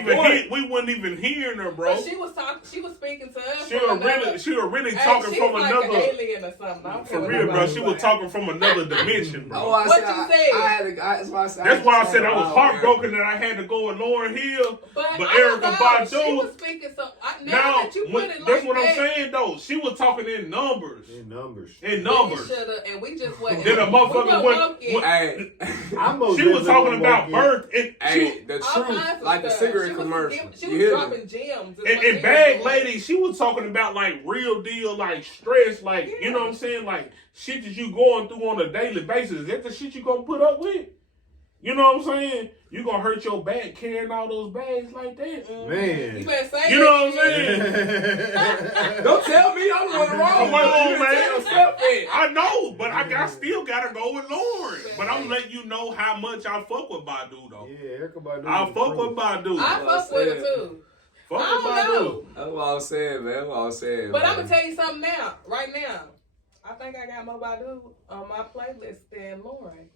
even attention. we wasn't even hearing her, bro. But she was talking. She was speaking to us. She was really Hey, talking she from was like another. an alien or something. I don't care For what real, bro. nobody She say. was talking from another dimension, Oh, bro. I What said, you I said? had to, that's why I said. That's why I said I had was to heartbroken that I had to go with Lauryn Hill. But Erykah Badu, she Badu. was speaking some. Now Now, that you put when, it like that's what that, I'm saying though. She was talking in numbers. In numbers. In we numbers. shoulda, and we just wasn't. Then a motherfucker we went- woke in. Hey, I'm most She was definitely talking gonna about walk in. birth. And hey, the all truth, kinds of like the stuff. cigarette She was commercial. She You was hear dropping me? gems. And Bag Lady, she was talking about like real deal, like stress, like you know what I'm saying, like shit that you going through on a daily basis. Is that the shit you gonna put up with? You know what I'm saying? You gonna hurt your back carrying all those bags like that? Man. You better say You know what I'm saying? Hey, Don't tell me I'm the one wrong. Come on, You man. tell yourself that. I know, but I still gotta go with Lauren. But I'm letting you know how much I fuck with Badu though. Yeah, Erica Badu. I fuck with Badu. I fuck with her too. Fuck I with don't Badu. know. That's what I was saying, man. That's what I was saying. But man. I'm gonna tell you something now, right now. I think I got more Badu on my playlist than Lauren.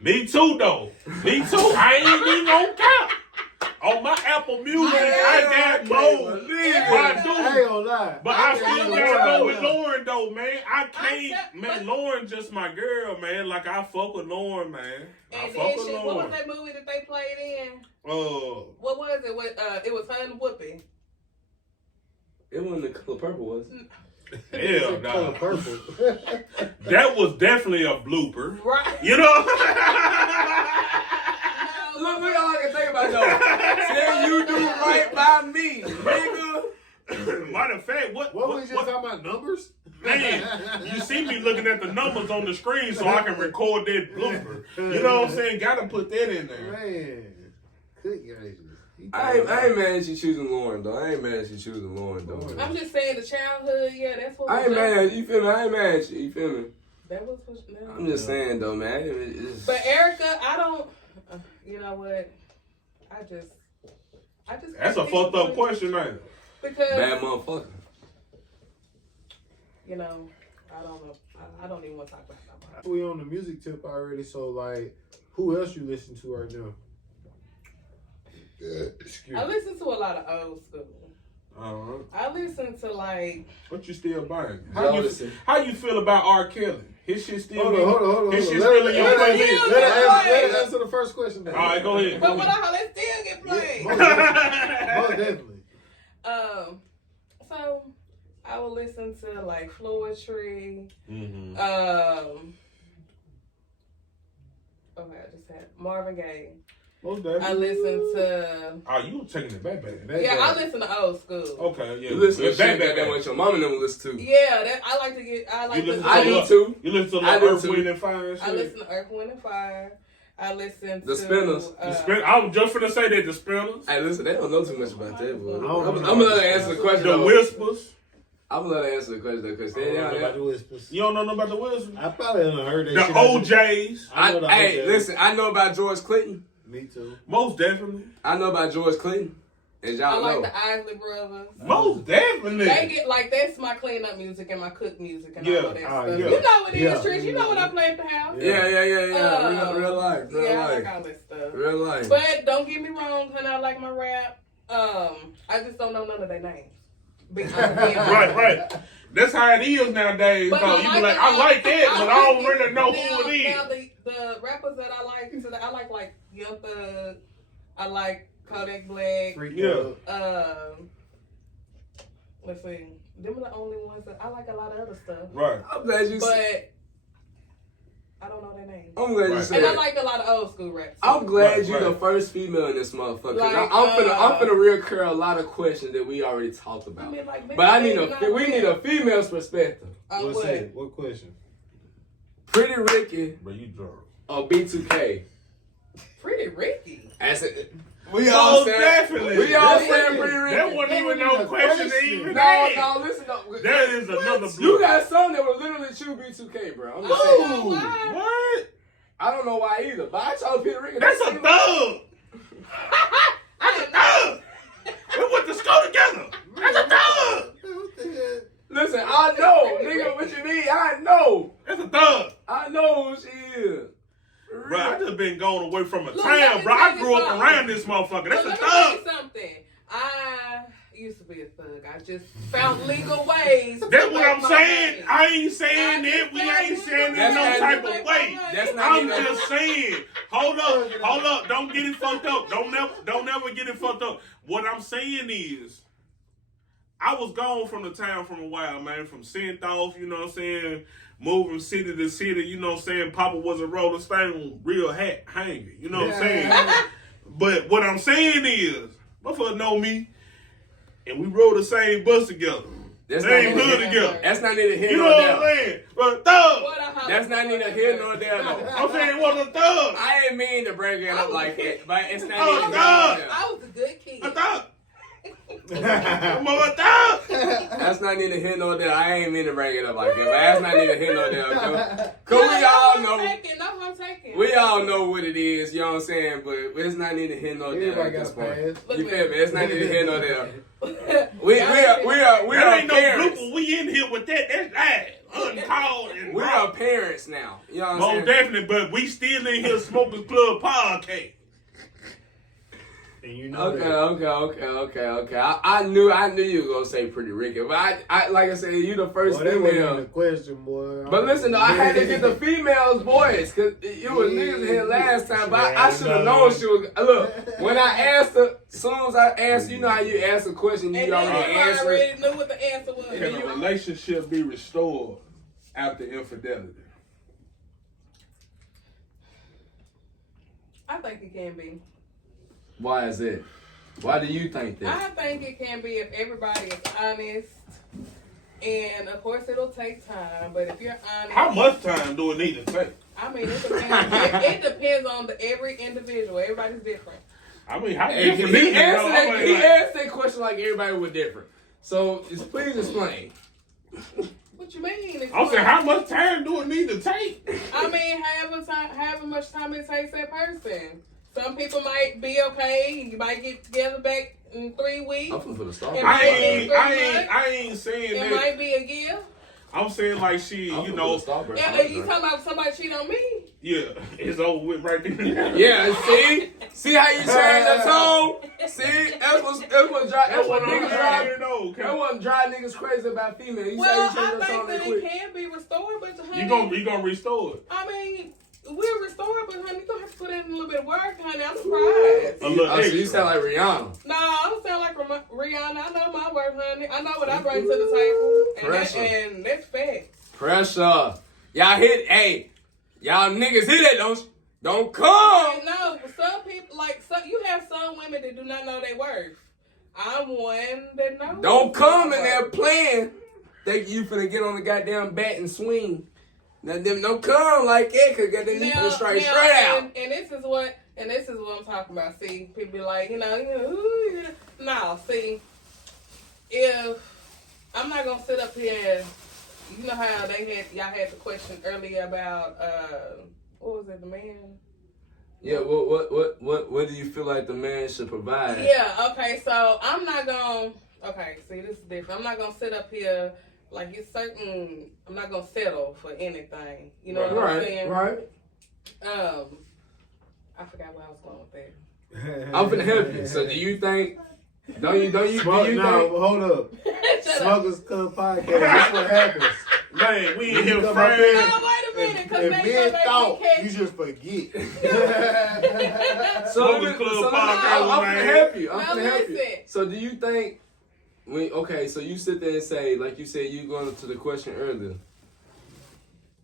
Me too, though. Me too. I ain't even gonna count. On my Apple Music, I got more I Badu. ain't gonna lie. But I still ain't gotta gonna go lie. with Lauren, though, man. I can't, but- man. Lauren just my girl, man. Like, I fuck with Lauren, man. I And fuck then with what was Lauren. that movie that they played in? What was it? With, it was her and Whoopi. It wasn't the color purple, was it? Hell Color no. purple. That was definitely a blooper. Right. You know? Look all I can think about though. Say you do right by me, nigga. Matter of fact, What was you talking about? Numbers? Man, you see me looking at the numbers on the screen so I can record that blooper. You know what I'm saying? Gotta put that in there. Man. Good gracious. I ain't mad at you choosing Lauren though. I ain't mad at you choosing Lauren though. I'm just saying the childhood, yeah, that's what I ain't mad at you. You feel me? I ain't mad at you. You feel me? That was what no. I'm just saying though, man. It's, But Erica, I don't you know what? I just That's a fucked up question, ain't it? because bad motherfucker. you know, I don't know. I don't even want to talk about that. We on the music tip already, so like, who else you listen to right now? Excuse I me. listen to a lot of old school. Uh-huh. I listen to like What you still buying? Jodeci. How you feel about R. Kelly? His shit still Hold on. His shit Let still her in your playlist. let her answer the first question. All right, go ahead. but they still get played. Most definitely. So I will listen to like Floetry. Mm-hmm. Okay, I just had Marvin Gaye. Most I definitely. listen to Oh, you taking it back. I listen to old school. Okay, yeah. You listen to Back. shit that what your mama never listen to. Yeah, that I like to get. I like You to. listen I do too. You listen to I like do Earth, too. Wind, and Fire and shit? I listen to Earth, Wind, and Fire. I listen to The Spinners. I was just finna say that the Spinners. Hey, listen, they don't know too much about that, boy. don't I'm know. gonna let her answer the question. The though. Whispers. I'm gonna let her answer the question though, because I don't know about the Whispers. You don't know nothing about the Whispers? I probably haven't heard that The shit. OJs. I know the Hey, OJs. listen, I know about George Clinton. Me too. Most definitely. I know about George Clinton. As I y'all like know. the Isley Brothers. Most definitely. They get like that's my clean up music and my cook music and all of that stuff. yeah. You know what it Yeah. is, Trish. You know what I play at the house. Yeah. Real life. Yeah, I like all that stuff. Real life. But don't get me wrong, honey, I like my rap. I just don't know none of their names. Right. That's how it is nowadays. But though. You be like, I like that, but I don't really know who it is. Now the rappers that I like like Young Thug. I like Kodak Black. Freak Yeah. out. Let's see. Them are the only ones that I like. A lot of other stuff, Right. I'm glad you said. but I don't know their names. I'm glad you Right. said. And I like a lot of old school rap. I'm glad Right, you right. the first female in this motherfucker. Like, I'm finna reoccur a lot of questions that we already talked about. I mean, like, But I need maybe we need a female's perspective. What's what? it? What question? Pretty Ricky But you drunk. or B2K? Pretty Ricky. As it, Most definitely. We all That saying wasn't- Pretty Ricky. That wasn't even no question to even No, ask. listen. No. That is another blue. You got some that will literally chew B2K, bro. I'm just Oh, saying. why? What? I don't know why either, but I told Pretty Ricky. That's a thug. That's a thug. We went to school together. That's a thug. What the hell? Listen, I know, nigga. What you mean? I know. That's a thug. I know who she is. For Bro, I real. just been going away from a Look, town, let me bro. tell I you grew up something. around this motherfucker. That's a Let me tell you thug. something. I used to be a thug. I just found legal ways. to That's what make I'm my saying. money. I ain't saying I that. just We found ain't saying legal that no ways type to of make my way. money. That's not I'm even- just saying. Hold up. Don't get it fucked up. Don't never get it fucked up. What I'm saying is, I was gone from the town for a while, man. From sent off, you know what I'm saying? Moving city to city, you know what I'm saying? Papa was a Rolling Stone real hat hanger, you know what I'm saying? But what I'm saying is, motherfucker know me, and we rode the same bus together. That's Same not hood neither, together. that's not neither here You know nor what there. I'm saying? But thug. What I holler That's not for neither right here there. nor there, though. I'm saying it was a thug. I ain't mean to bring it up like that, but it's not Oh, neither here nor God. there. I was a good kid. A thug. Mother dog. That's not neither here nor there. I ain't mean to bring it up like that, but that's not neither here nor there. Cause we all know. We all know what it is, you know what I'm saying? But it's not neither here nor there at this point. You feel me? It's not neither here nor there. We are ain't parents. No blooper. We in here with that. That's live. Uncalled and we are parents now. You know what I'm saying? Most definitely, but we still in here Smokers Club podcast. And you know Okay. I knew you were gonna say Pretty Ricky, but I like I said, you the first female. The question, boy. But listen, though, I had to get the females' voice because you was niggas here last time. But I should have known she was. Look, when I asked her, as soon as I asked, you know how you ask a question, you already answered. I already knew what the answer was. Can a relationship be restored after infidelity? I think it can be. Why is it? Why do you think that? I think it can be if everybody is honest. And of course it'll take time, but if you're honest. How much time do it need to take? I mean, it depends. it depends on every individual. Everybody's different. I mean, how He different is it? asked that question like everybody was different. So please explain. What you mean? I'm saying, how much time do it need to take? I mean, however much time it takes that person. Some people might be okay. You might get together back in 3 weeks. I'm for the start. I ain't saying that. It might be a year. I'm saying like she, you know. You talking about somebody cheat on me? Yeah, it's over with right there. Yeah, see how you change the tone. See, that's what drive niggas crazy about females. You Well, say you change I the tone think that quick. it can be restored, but honey, You gonna restore it? I mean, we'll restore it, but honey, you gonna have to put in a little bit of work, honey. I'm surprised. A little So you sound like Rihanna. No, I don't sound like Rihanna. I know my work, honey. I know what I bring to the table, and that's facts. Pressure. Y'all y'all niggas hit it, don't you? Don't come. No, some people you have some women that do not know their worth. I'm one that knows. Don't come in there playing. Think you finna get on the goddamn bat and swing. Now them don't come like that, cause got them finna straight out. And this is what I'm talking about. See, people be like, no, see, if I'm not gonna sit up here, you know how y'all had the question earlier about what was it, the man? Yeah, what do you feel like the man should provide? Yeah, okay, so I'm not gonna see, this is different. I'm not gonna sit up here like it's certain. I'm not gonna settle for anything. You know what I'm saying? Right. I forgot where I was going with that. I'm finna help you. So do you think? Don't you think? Hold up. Smokers Club podcast. That's what happens. Man, we in here No, friends. wait a minute, because If they men gonna thought, make me you catch. just forget. I'm finna help you. Now listen. So do you think? So you sit there and say, like you said, you going to the question earlier.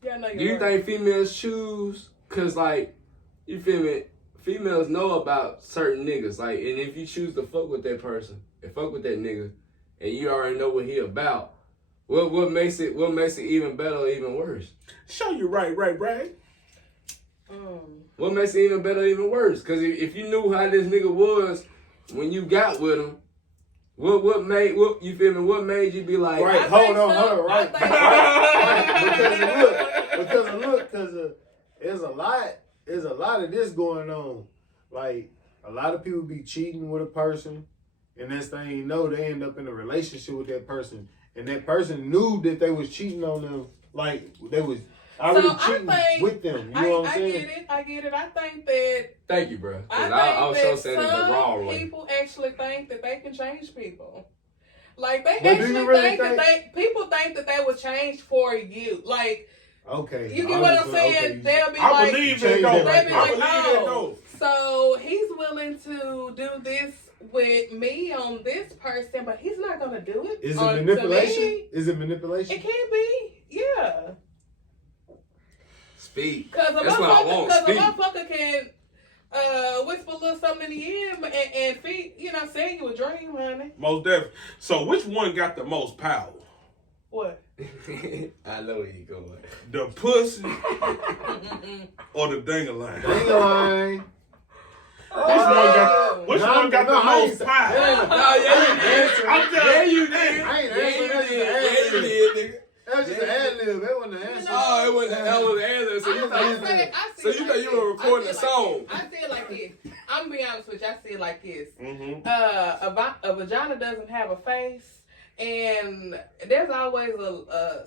Yeah, no, Do you think females choose? Cause like, you feel me? Females know about certain niggas. Like, and if you choose to fuck with that person and fuck with that nigga, and you already know what he about, what makes it even better or even worse? Show you right. What makes it even better or even worse? Cause if you knew how this nigga was when you got with him, what made you be like? Right, hold on, right. Because there's a lot of this going on. Like, a lot of people be cheating with a person, and next thing you know, they end up in a relationship with that person, and that person knew that they was cheating on them, like they was already cheating with them. You know what I'm saying? I get it. I think that. Thank you, bro. I was so saying it the wrong way. People actually think that they can change people. Like they But actually think that people think that they would change for you. Like, okay, you get what I'm saying? Okay. They'll be I like, believe it though. they'll be I like, believe it though. so he's willing to do this with me on this person, but he's not gonna do it. Is it manipulation? To me. Is it manipulation? It can be, yeah. Speak. Because a Speak. motherfucker can whisper a little something in the ear and feed, saying you a dream, honey. Most definitely. So which one got the most power? What? I know where you going. The pussy or the ding-a-line? Ding-a-line. Which one got the most power? song. I see it like this. I'm gonna be honest with you. I see it like this. Mm-hmm. A vagina doesn't have a face, and there's always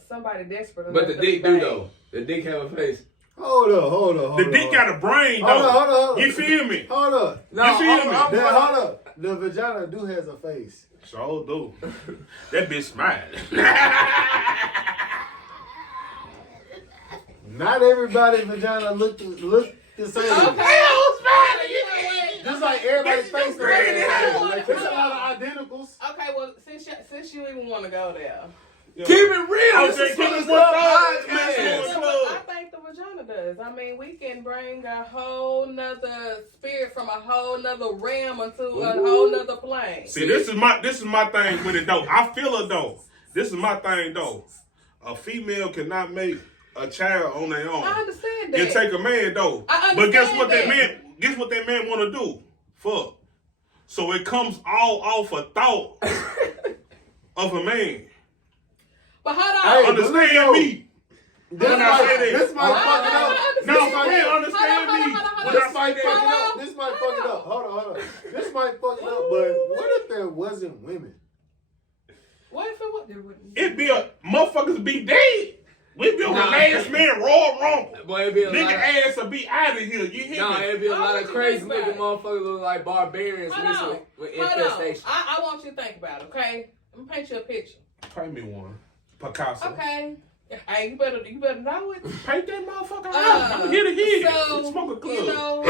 somebody desperate. But the dick do though. The dick have a face. Hold up. The dick got a brain, though. Hold on. You feel me? Hold up. No, You feel me? Hold up. The vagina do has a face. So do. That bitch smiling. Not everybody's vagina look the same. Okay. Just like everybody's Bitch, face. you crazy. Like, there's a lot of identicals. Okay, well, since you even want to go there, Keep it real. Okay, This is keep it Club real. Podcast. I think the vagina does. I mean, we can bring a whole nother spirit from a whole nother realm into a whole nother plane. See, this is my thing with it though. I feel it though. This is my thing though. A female cannot make a child on their own. I understand that. It take a man though. I But guess understand what that. that man want to do? Fuck. So it comes all off a thought of a man. But hold on. Hey, Understand me? This When I say that. might fuck it up. No, for real, understand me. When I say that. This might fuck it up. Hold on. This might fuck it up, but what if there wasn't women? What if it was? It be a motherfuckers be dead. We be on the last man Royal Rumble. Boy, it'd be a Nigga lot of, ass will be out of here. You hear no, me? it'd be a lot of What crazy you looking think about motherfuckers look like barbarians Hold on. with Hold on. infestation. I want you to think about it, okay? I'm gonna paint you a picture. Paint me one. Picasso. Okay. Hey, you better know it. Paint that motherfucker out. I'm here to hear. Let's smoke a club. You know,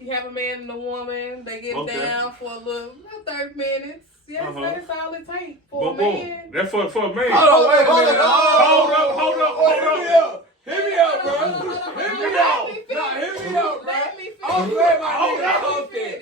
you have a man and a woman, they get Okay. down for a little, about 30 minutes. Yes, Uh-huh. that's all it takes for a Boom, man. boom. That's for a man. Hold on, wait a minute. Hold up. Hit me up, bro. Hold on. Hit me up. Nah, hit me up, bro. Let me finish. I'm glad my Hold nigga up. caught that.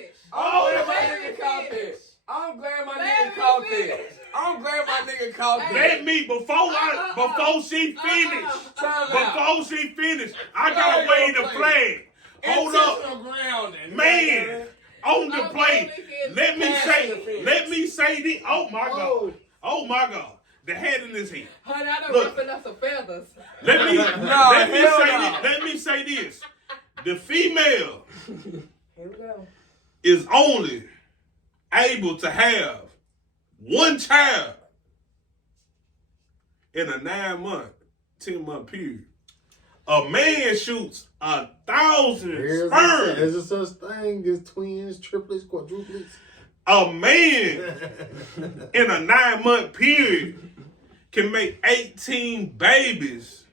I'm glad my nigga caught that. I'm glad my nigga caught that. Let me before she finished. Before she finished, I gotta wave the flag. Hold up. Intentional grounding. Man. On the I'm plate. only Let me getting say this. Oh my God. Whoa. Oh my God. The head in his head. Honey, I done Look. ruffled up some feathers. Let me hell no. let me say this. The female Here we go. is only able to have one child in a 10-month period. A man shoots 1,000 sperms. There's a such thing as twins, triplets, quadruplets. A man in a 9-month period can make 18 babies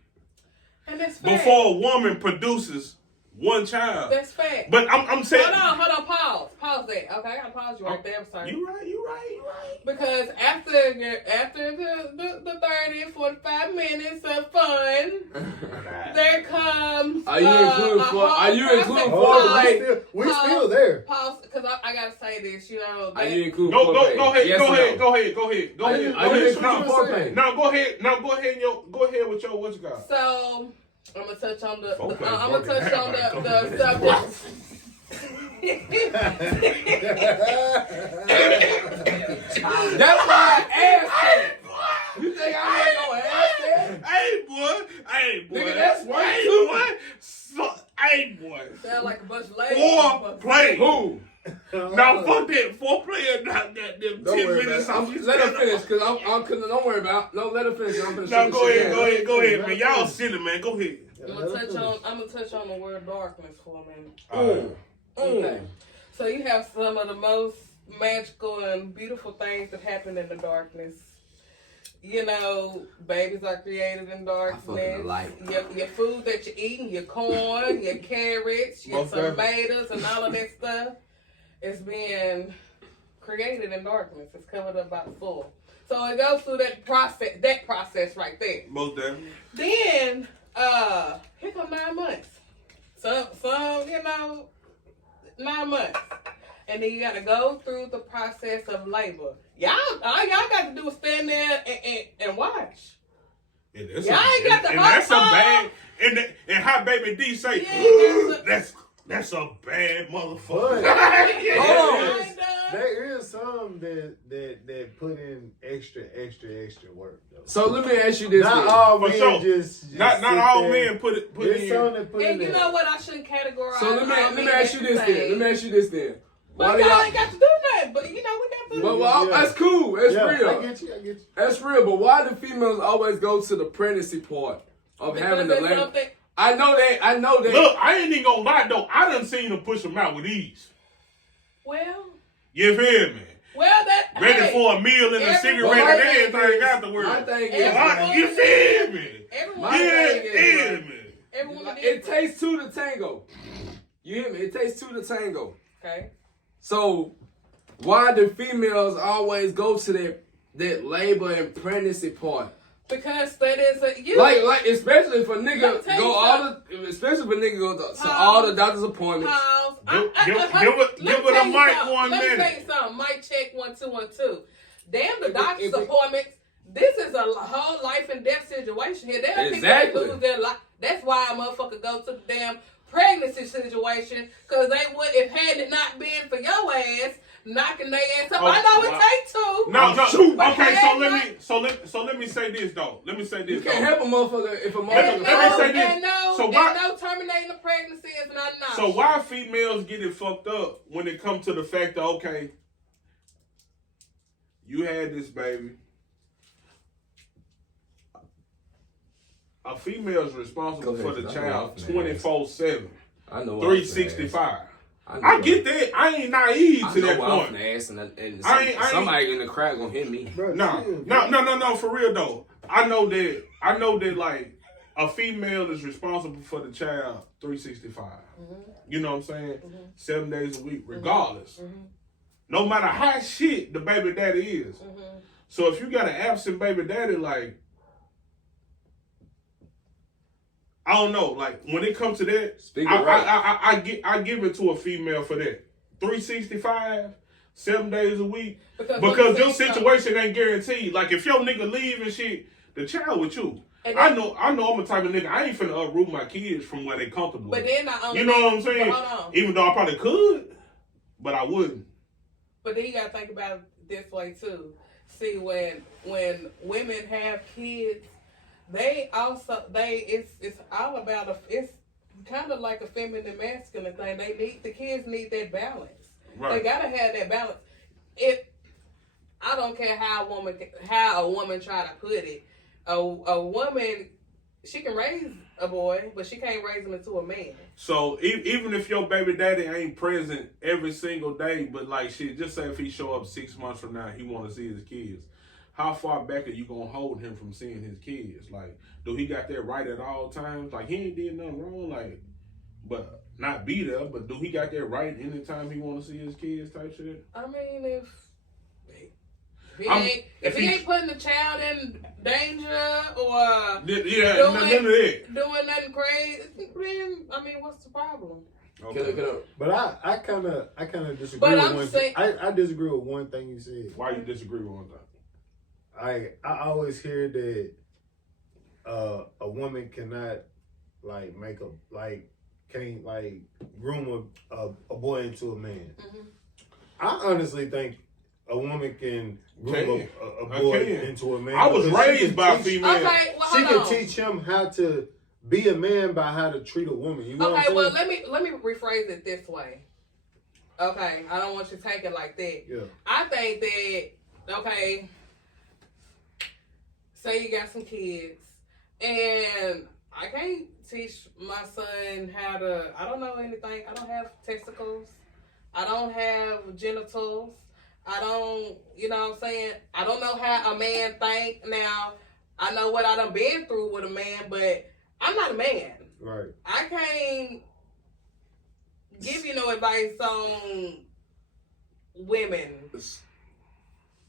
And that's fact. before a woman produces one child. That's fact. But I'm saying, Hold on, pause that. Okay, I gotta pause you right there. I'm sorry. You right. Because after the 30, 45 minutes of fun, there comes. Are you including Pause. foreplay? We still there. Pause, because I gotta say this. You know. Are you including Go foreplay? Yes or no? Go ahead. Are you including foreplay? Now go ahead with your what you got. So I'm gonna touch on the. Okay, I'm gonna touch on the subject. That's why I asked it. You think I ain't gonna ask that? Hey boy. Nigga, that's work too. Hey boy. Sound like a bunch of ladies. Foreplay. Who? Now fuck that. Foreplay and not that them 10 worry minutes. about Let her finish, cause don't worry about. No, let her finish. I'm finna No, shoot go the shit ahead, down. man. Y'all silly, man. Go ahead. I'm gonna touch on the word darkness for a minute. Okay. So you have some of the most magical and beautiful things that happen in the darkness. You know, babies are created in darkness. fucking like. Your food that you're eating, your corn, your carrots, your Most definitely. tomatoes, and all of that stuff is being created in darkness. It's covered up by the soil. So it goes through that process right there. Most definitely. Then, here come 9 months. Some, 9 months. And then you gotta go through the process of labor. All y'all got to do is stand there and watch. Yeah, Y'all ain't got the and hot that's a dog. bad. And how Baby D say, Yeah, that's a bad motherfucker. But- Hold on. I ain't done. There is some that put in extra work though. So let me ask you this: Not then. all For men sure. just Not all men put There's in. some that put And in you that. know what? I shouldn't categorize. So let me ask you this then. Let me ask you this then. Well, Why do y'all ain't got to do that, but you know we got to. Well, Yeah. that's cool. That's real. I get you. That's real. But why do females always go to the pregnancy part of having the labor? I know that. Look, I ain't even gonna lie though. I done seen them push them out with ease. Well, You feel me? that Ready for a meal and a cigarette and everything afterwards. My thing You feel me? everyone, My thing You is, feel me? everyone it takes two to tango. You hear me? It takes two to tango. Okay. So why do females always go to that labor and pregnancy part? Because that is a Like especially if a Let me nigga tell you go especially if a nigga go to all the doctor's appointments. Pause. Give Let it me a tell you mic something. 1 Let me minute. tell you something. Mic check 1 2 1 2. Damn the doctor's if it- appointments. This is a whole life and death situation here. There are people Exactly. that lose their life. That's why a motherfucker go to the damn pregnancy situation. Cause they would, if had it not been for your ass knocking their ass up. Oh, I know wow. it take two. No. But Okay, had so let me say this though. Let me say You this can't though. help a motherfucker if a And motherfucker. Let me say this. and no, So and why- no terminating the pregnancy is not an option. So why females get it fucked up when it comes to the fact that, okay, you had this baby. A female's responsible Go for ahead, the 'cause I know child I'm finna 24/7, I know what I'm finna 365. ask. I get that. I ain't naive I to know that what I'm point. finna ask, and I ain't- somebody in the crowd gonna hit me. Bro, No, chill, no, for real though. I know that like a female is responsible for the child 365. You know what I'm saying? 7 days a week, regardless. No matter how shit the baby daddy is. So if you got an absent baby daddy, like, I don't know, like when it comes to that, Speak it right. I give it to a female for that. 365, 7 days a week. Because Because your situation ain't guaranteed. Like if your nigga leave and shit, the child with you. And I then- know I'm a type of nigga. I ain't finna uproot my kids from where they comfortable. But then not only you know that, what I'm saying? but hold on. Even though I probably could, but I wouldn't. But then you gotta think about it this way too. See, when women have kids, they also it's all about it's kind of like a feminine and masculine thing. The kids need that balance. Right. They gotta have that balance. If I don't care how a woman try to put it, a woman, she can raise a boy, but she can't raise him into a man. So even if your baby daddy ain't present every single day, but like shit, just say if he show up 6 months from now, he want to see his kids. How far back are you gonna hold him from seeing his kids? Like, do he got that right at all times? Like, he ain't did nothing wrong. Like, but not be there. But do he got that right anytime he want to see his kids? Type shit. I mean, if if he he- ain't putting the child in danger or Yeah, doing none of that. nothing crazy, then I mean, what's the problem? Okay. But I kind of disagree But with I'm one saying- thing. I disagree with one thing you said. Why you disagree with one thing? I always hear that a woman cannot can't groom a boy into a man. I honestly think a woman can groom a boy into a man. I was because she raised can by a teach- female. Okay, well, She hold can on. teach him how to be a man by how to treat a woman. You know Okay, what well, I'm saying? let me rephrase it this way. Okay, I don't want you to take it like that. Yeah. I think that, okay, say you got some kids, and I can't teach my son how to, I don't know anything. I don't have testicles. I don't have genitals. I don't, you know what I'm saying? I don't know how a man think. Now, I know what I done been through with a man, but I'm not a man. Right. I can't give you no advice on women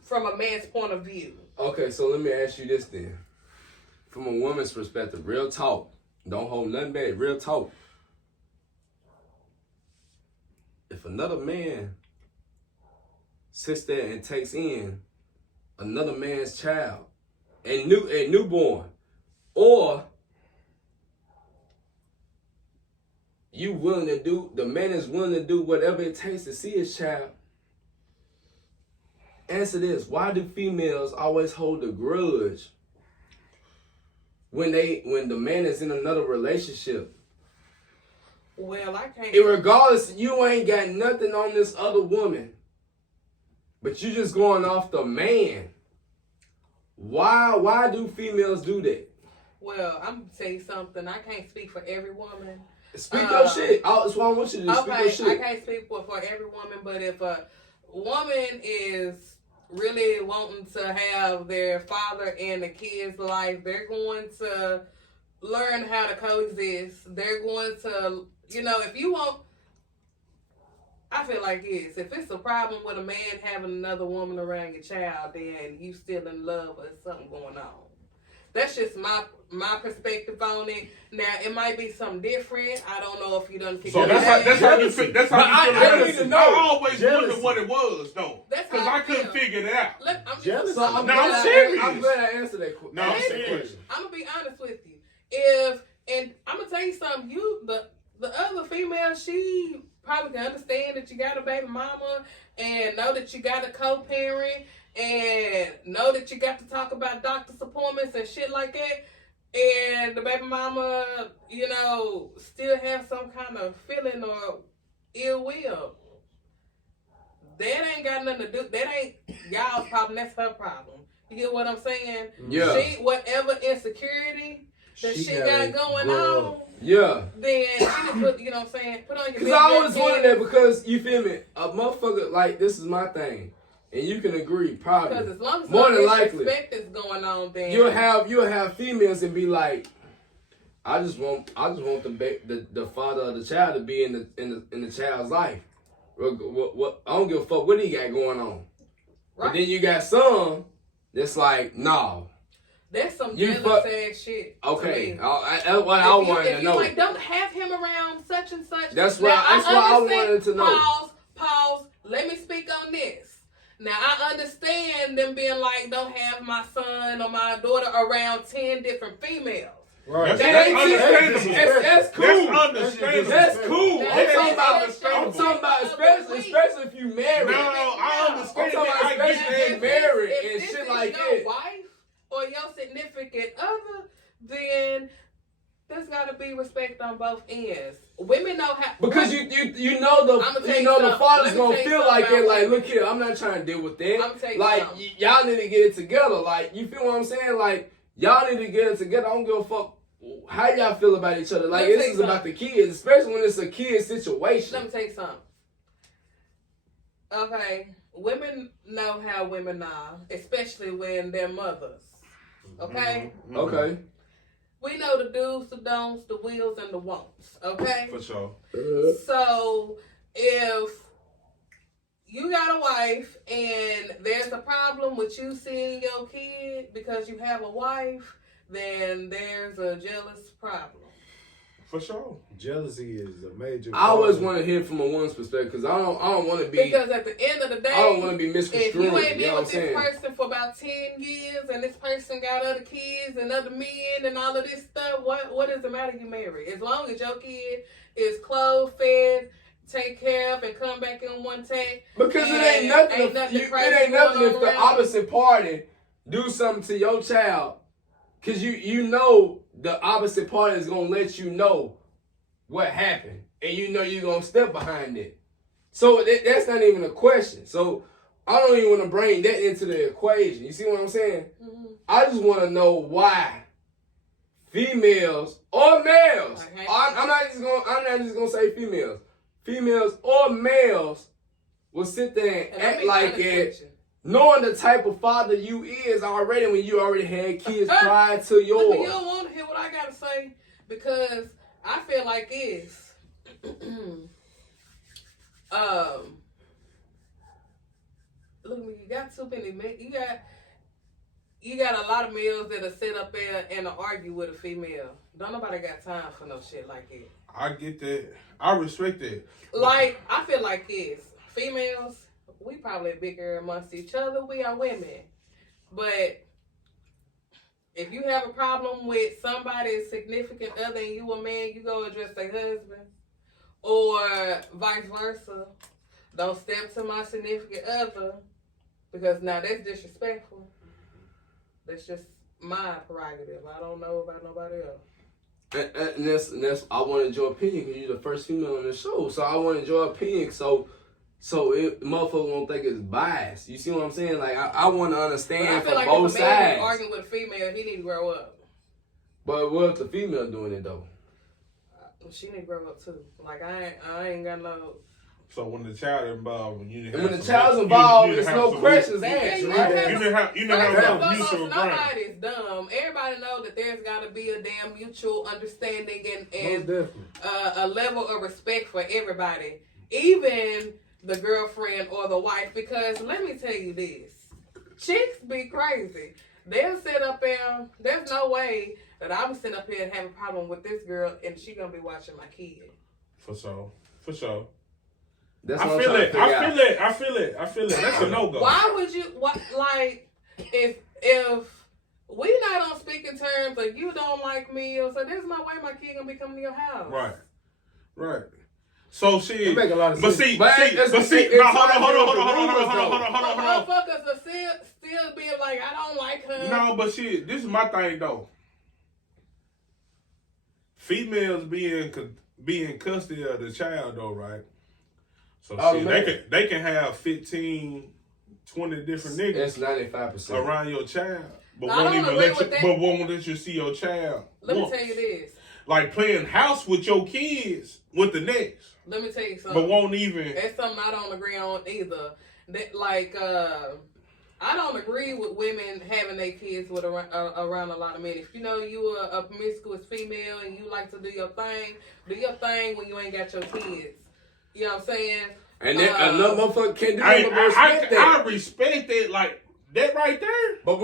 from a man's point of view. Okay, so let me ask you this then. From a woman's perspective, real talk. Don't hold nothing back. Real talk. If another man sits there and takes in another man's child, a newborn, or the man is willing to do whatever it takes to see his child, answer this. Why do females always hold a grudge when the man is in another relationship? Well, I can't. Regardless, you ain't got nothing on this other woman, but you just going off the man. Why do females do that? Well, I'm gonna tell you something. I can't speak for every woman. Speak your shit. That's why I want you to speak your shit. I can't speak for every woman, but if a woman is really wanting to have their father in the kid's life, they're going to learn how to coexist. They're going to, if you want, I feel like this. If it's a problem with a man having another woman around your child, then you still in love or something going on. That's just my perspective on it. Now, it might be something different. I don't know if you done figure So it out. that's how you feel. That's how you feel. I need to know. I always Jealousy. wondered what it was, though. That's Because how I I couldn't feel. figure it out. Look, I'm Jealous. just, I'm serious. I'm glad I answered that question. No, I'm serious. I'm gonna be honest with you. And I'm gonna tell you something. The other female, she probably can understand that you got a baby mama and know that you got a co-parent and know that you got to talk about doctor's appointments and shit like that. And the baby mama, still have some kind of feeling or ill will. That ain't got nothing to do. That ain't y'all's problem. That's her problem. You get what I'm saying? Yeah. She, whatever insecurity that she got going grow on, Yeah. then she just put, what I'm saying, put on your Because I always wanted that because, you feel me, a motherfucker, like, this is my thing. And you can agree, probably. Because as long as more no than likely, disrespect is going on, then you'll have females and be like, I just want the father of the child to be in the child's life. What I don't give a fuck what he got going on. Right. But then you got some that's like, no. That's some You jealous ass shit. Okay, To me. that's what I wanted to know. Like, don't have him around such and such. That's Now, what I understand- wanted to know. Pause. Let me speak on this. Now, I understand them being like, don't have my son or my daughter around 10 different females. Right. That's understandable. That's cool. That's understandable. That's cool. That's I'm talking about especially if you married. No, I understand I'm talking that. I about get especially that. if married If and this shit is like your that. wife or your significant other, then there's got to be respect on both ends. Women know how. Because you know I'ma tell the you something. father's Let me gonna tell you feel something like that. about Like, women. look here, I'm not trying to deal with I'ma that. tell you Like, something. y'all need to get it together. Like, you feel what I'm saying? Like, y'all need to get it together. I don't give a fuck how y'all feel about each other. Like, Let me this tell is you about the kids, especially when it's a kid situation. Let me tell you something. Okay, women know how women are, especially when they're mothers. Okay? Okay. We know the do's, the don'ts, the wills, and the won'ts. Okay? For sure. So, if you got a wife and there's a problem with you seeing your kid because you have a wife, then there's a jealous problem. For sure. Jealousy is a major. I always problem. want to hear from a woman's perspective because I don't want to be. Because at the end of the day, I don't want to be if misconstrued. you ain't You know been what I'm with this saying? person for about 10 years and this person got other kids and other men and all of this stuff, what does it matter you married? As long as your kid is clothed, fed, take care of, and come back in one take. Because it and ain't nothing. crazy It ain't nothing going if the around. opposite party do something to your child, because you know the opposite party is gonna let you know what happened, and you know you're gonna step behind it. So that's not even a question. So I don't even want to bring that into the equation. You see what I'm saying? Mm-hmm. I just want to know why females or males. Okay. I'm not just gonna say females. Females or males will sit there and And I'll act be like honest it, with you. knowing the type of father you is already when you already had kids prior to Look, you yours. don't want to hear what I gotta say because I feel like this. Look, you got too many men. You got a lot of males that'll sit up there and argue with a female. Don't nobody got time for no shit like that. I get that. I respect that. Like, I feel like this. Females, we probably bigger amongst each other. We are women. But if you have a problem with somebody's significant other and you a man, you go address their husband. Or vice versa. Don't step to my significant other Because now that's disrespectful. That's just my prerogative. I don't know about nobody else. And that's I wanted your opinion because you're the first female on the show. So I wanted your opinion. So it motherfucker won't think it's biased. You see what I'm saying? Like I want to understand from both if a man sides. arguing with a female, he need to grow up. But what if the female doing it though? She need to grow up too. Like I ain't got no. So when the child involved, when the child's involved, there's no questions asked, right? You didn't have a mutual nobody's dumb. Everybody know that there's got to be a damn mutual understanding and a level of respect for everybody, even the girlfriend or the wife. Because let me tell you this, chicks be crazy. They'll sit up there. There's no way that I'm sitting up here and have a problem with this girl and she gonna be watching my kid. For sure. That's I feel it. That's a no-go. Why would you? Like, if we not on speaking terms, or you don't like me, or so there's no way my kid gonna be coming to your house. Right. So shit. Make a lot of sense. But see. No, hold on. Motherfuckers will still be like, I don't like her. No, but shit. This is my thing though. Females be in custody of the child though, right? So they can have 15, 20 different niggas. That's 95% around your child, but won't let you see your child. Let me tell you this. Like playing house with your kids with the next. Let me tell you something. But won't even. That's something I don't agree on either. That I don't agree with women having their kids with around a lot of men. If you know you are a promiscuous female and you like to do your thing when you ain't got your kids. You know what I'm saying? And then another motherfucker can't do it, but respect that. I respect that, like, that right there. But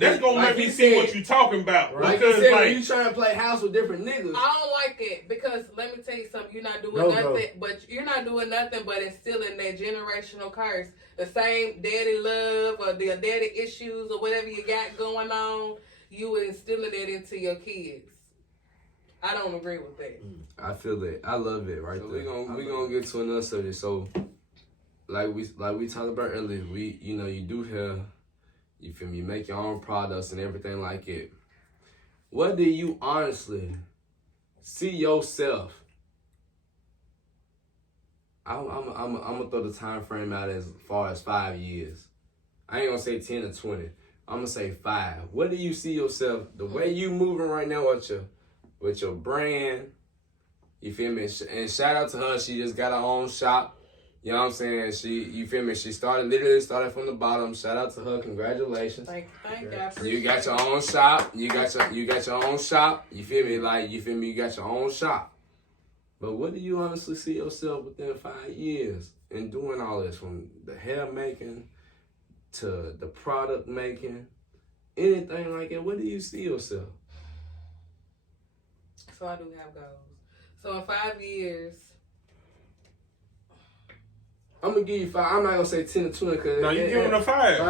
that's going to make me see what you talking about. Right? Because you said, when you trying to play house with different niggas. I don't like it because, let me tell you something, you're not doing nothing, but you're not doing nothing but instilling that generational curse. The same daddy love or the daddy issues or whatever you got going on, you instilling that into your kids. I don't agree with that. I feel that. I love it right there. We gonna get to another subject. So, like we talked about earlier, you do have, you feel me, you make your own products and everything like it. What do you honestly see yourself? I'm gonna throw the time frame out as far as 5 years. I ain't gonna say 10 or 20. I'm gonna say 5. What do you see yourself? The way you moving right now with your brand, you feel me? And shout out to her. She just got her own shop. You know what I'm saying? You feel me? She literally started from the bottom. Shout out to her. Congratulations. Thank you. You got your own shop. You got your own shop. You feel me? You got your own shop. But what do you honestly see yourself within 5 years in doing all this, from the hair making to the product making, anything like that? What do you see yourself? So I do have goals. So in 5 years, I'm gonna give you 5. I'm not gonna say 10 or 20 because no, you giving her 5.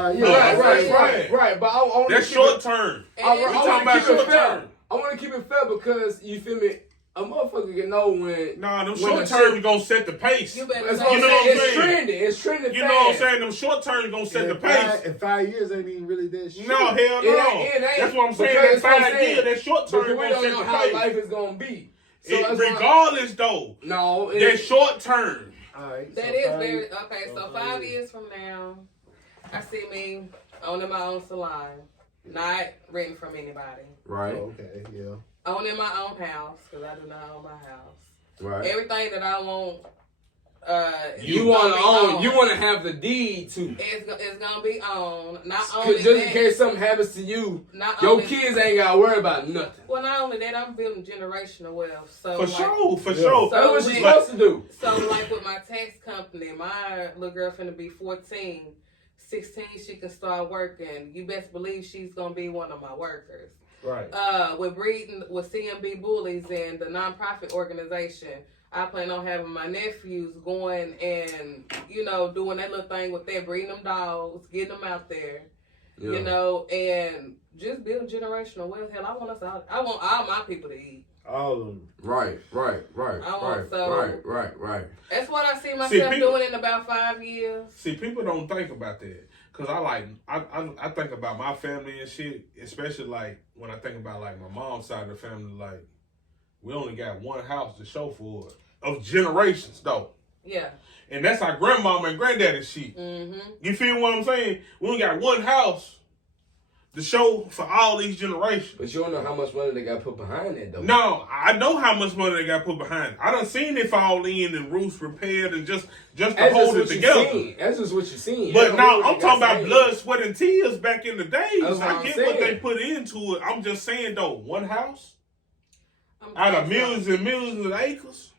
Right. But I want that's short term. We talking about short term. I want to keep it fair because you feel me. A motherfucker can know when. Nah, them short term gonna set the pace. You better it's trending. It's trending. You know what I'm saying? Them short term gonna set the pace. In 5 years, ain't even really that shit. No, hell no. That's what I'm saying. That 5 years, that short term gonna set the pace. We don't know how life is gonna be. So regardless, though. No, that's short term. All right. That is very okay. So 5 years from now, I see me owning my own salon, not renting from anybody. Right. Oh, okay. Yeah. Owning my own house, because I do not own my house. Right. Everything that I want, you want to own. You want to have the deed to. It's gonna be owned. Not only just in case something happens to you, your kids ain't gotta worry about nothing. Well, not only that, I'm building generational wealth. So for sure. So that's what you're supposed to do. So like with my tax company, my little girl finna be 14. 16, she can start working. You best believe she's gonna be one of my workers. Right. With CMB Bullies and the nonprofit organization, I plan on having my nephews going and, doing that little thing with that, breeding them dogs, getting them out there, and just build generational wealth. Hell, I want all my people to eat. All of them. Right. That's what I see myself doing in about 5 years. See, people don't think about that. Cause I think about my family and shit, especially like when I think about like my mom's side of the family, like we only got one house to show for it of generations though. Yeah. And that's our grandmama and granddaddy shit. Mm-hmm. You feel what I'm saying? We only got one house to show for all these generations. But you don't know how much money they got put behind that, though. No, I know how much money they got put behind it. I done seen it fall in and roofs repaired and just to hold it together. That's just what you're seeing. But now I'm talking about blood, sweat, and tears back in the days. I get what they put into it. I'm just saying though, one house out of millions and millions of acres.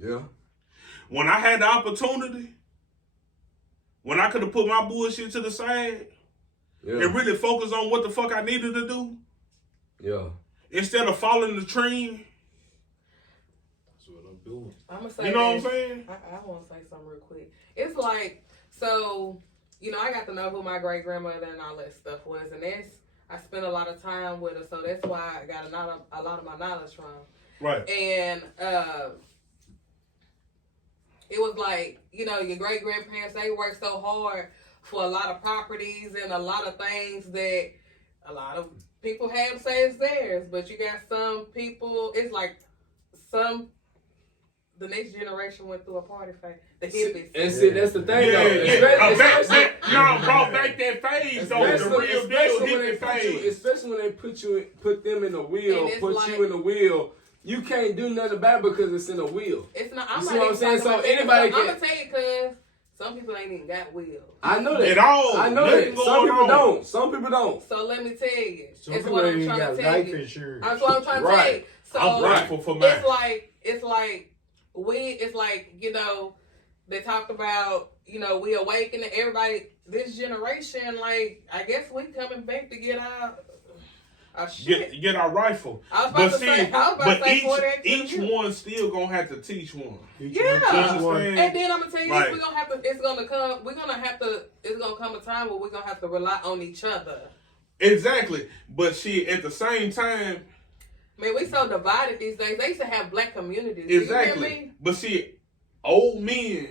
Yeah. When I had the opportunity, when I could have put my bullshit to the side and really focus on what the fuck I needed to do. Yeah. Instead of following the trend. That's what I'm doing. I'm gonna say you know what I'm saying? I want to say something real quick. It's like, so, I got to know who my great grandmother and all that stuff was, and I spent a lot of time with her, so that's why I got a lot of my knowledge from. Right. And it was like, your great grandparents, they worked so hard for a lot of properties and a lot of things that a lot of people have say it's theirs, but you got some people, it's like the next generation went through a party phase. The hippies. And see, that's the thing, Y'all brought back that phase, though. The real deal hippie phase. Especially when they put them in the wheel, put like, you in the wheel. You can't do nothing about it because it's in a wheel. It's not. You see what I'm saying? So anybody can. I'm gonna tell you because some people ain't even got wheels. I know that. At all. I know that. Some people don't. Some people don't. So let me tell you. Some It's people what ain't I'm even trying got to tell life you. insurance. That's what I'm trying to tell you. So I'm grateful for mine. It's like they talked about, we awakening everybody, this generation, like, I guess we coming back to get our shit. Get our rifle. I was about to say each one still gonna have to teach one. Yeah. And then I'm gonna tell you Like, this, it's gonna come a time where we're gonna have to rely on each other. Exactly. But at the same time, man, we so divided these days. They used to have black communities. Exactly. You hear me? But old men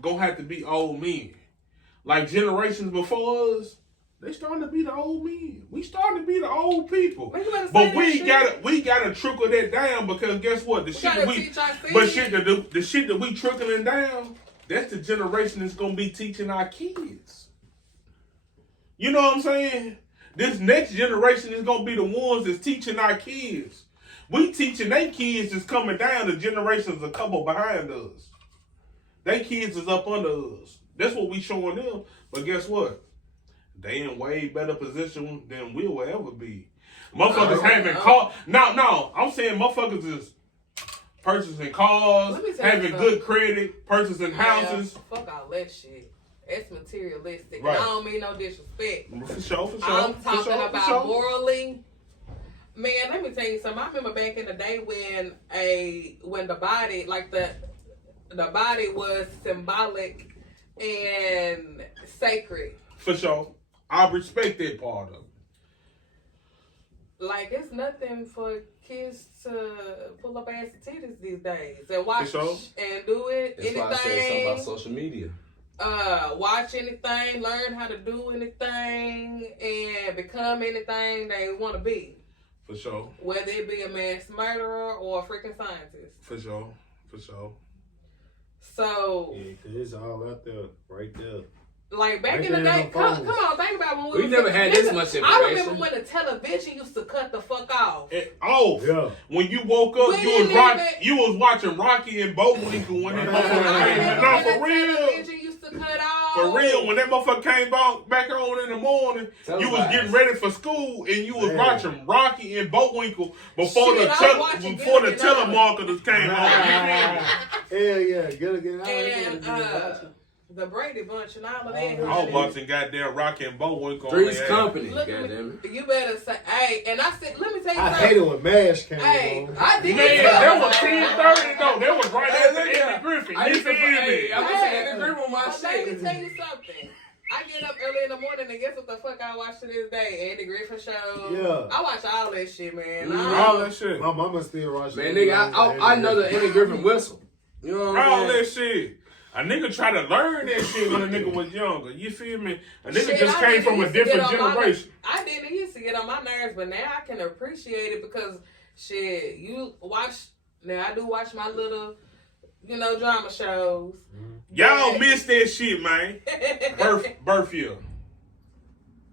gonna have to be old men. Like generations before us, they starting to be the old men. We starting to be the old people. But we gotta trickle that down because guess what? The shit that we trickling down, that's the generation that's gonna be teaching our kids. You know what I'm saying? This next generation is gonna be the ones that's teaching our kids. We teaching their kids that's coming down. The generations a couple behind us. They kids is up under us. That's what we showing them. But guess what? They in way better position than we will ever be. Motherfuckers having cars. No. I'm saying motherfuckers is purchasing cars, having good credit, purchasing houses. Fuck all that shit. It's materialistic. Right. And I don't mean no disrespect. For sure. I'm talking about morally. Man, let me tell you something. I remember back in the day when the body, like the body was symbolic and sacred. For sure. I respect that part of it. Like, it's nothing for kids to pull up ass and titties these days and watch and do it. That's why I said something about social media. Watch anything, learn how to do anything, and become anything they want to be. For sure. Whether it be a mass murderer or a freaking scientist. For sure. So. Yeah, because it's all out there, right there. Like back in the day, come on, think about when we never had this much information. I remember when the television used to cut the fuck off. Yeah. When you woke up, you was watching Rocky and Bullwinkle when that motherfucker came. No, for real. Television used to cut off. For real, when that motherfucker came back on in the morning, you was getting ready for school and you was watching Rocky and Bullwinkle before the telemarketers came on. Hell yeah, get out. The Brady Bunch and all of that. I was watching goddamn Rocky and Bullwinkle. Three's Company. Goddamn it. You better say, hey, and I said, let me tell you something. I hate it when MASH came on. I did. Man, that was 10:30 though. That was right after Eddie Griffin. I used to Eddie Griffin on my shit. Let me tell you something. I get up early in the morning and guess what the fuck I watch to this day? Eddie Griffin show. Yeah. I watch all that shit, man. All that shit. My mama still watching. Man, nigga, I know the Eddie Griffin whistle. You know what I'm saying? All that shit. A nigga try to learn that shit when a nigga was younger. You feel me? A nigga Shit, just came from a different generation. I didn't used to get on my nerves, but now I can appreciate it because shit, you watch. Now I do watch my little, drama shows. Y'all miss that shit, man. Birth year.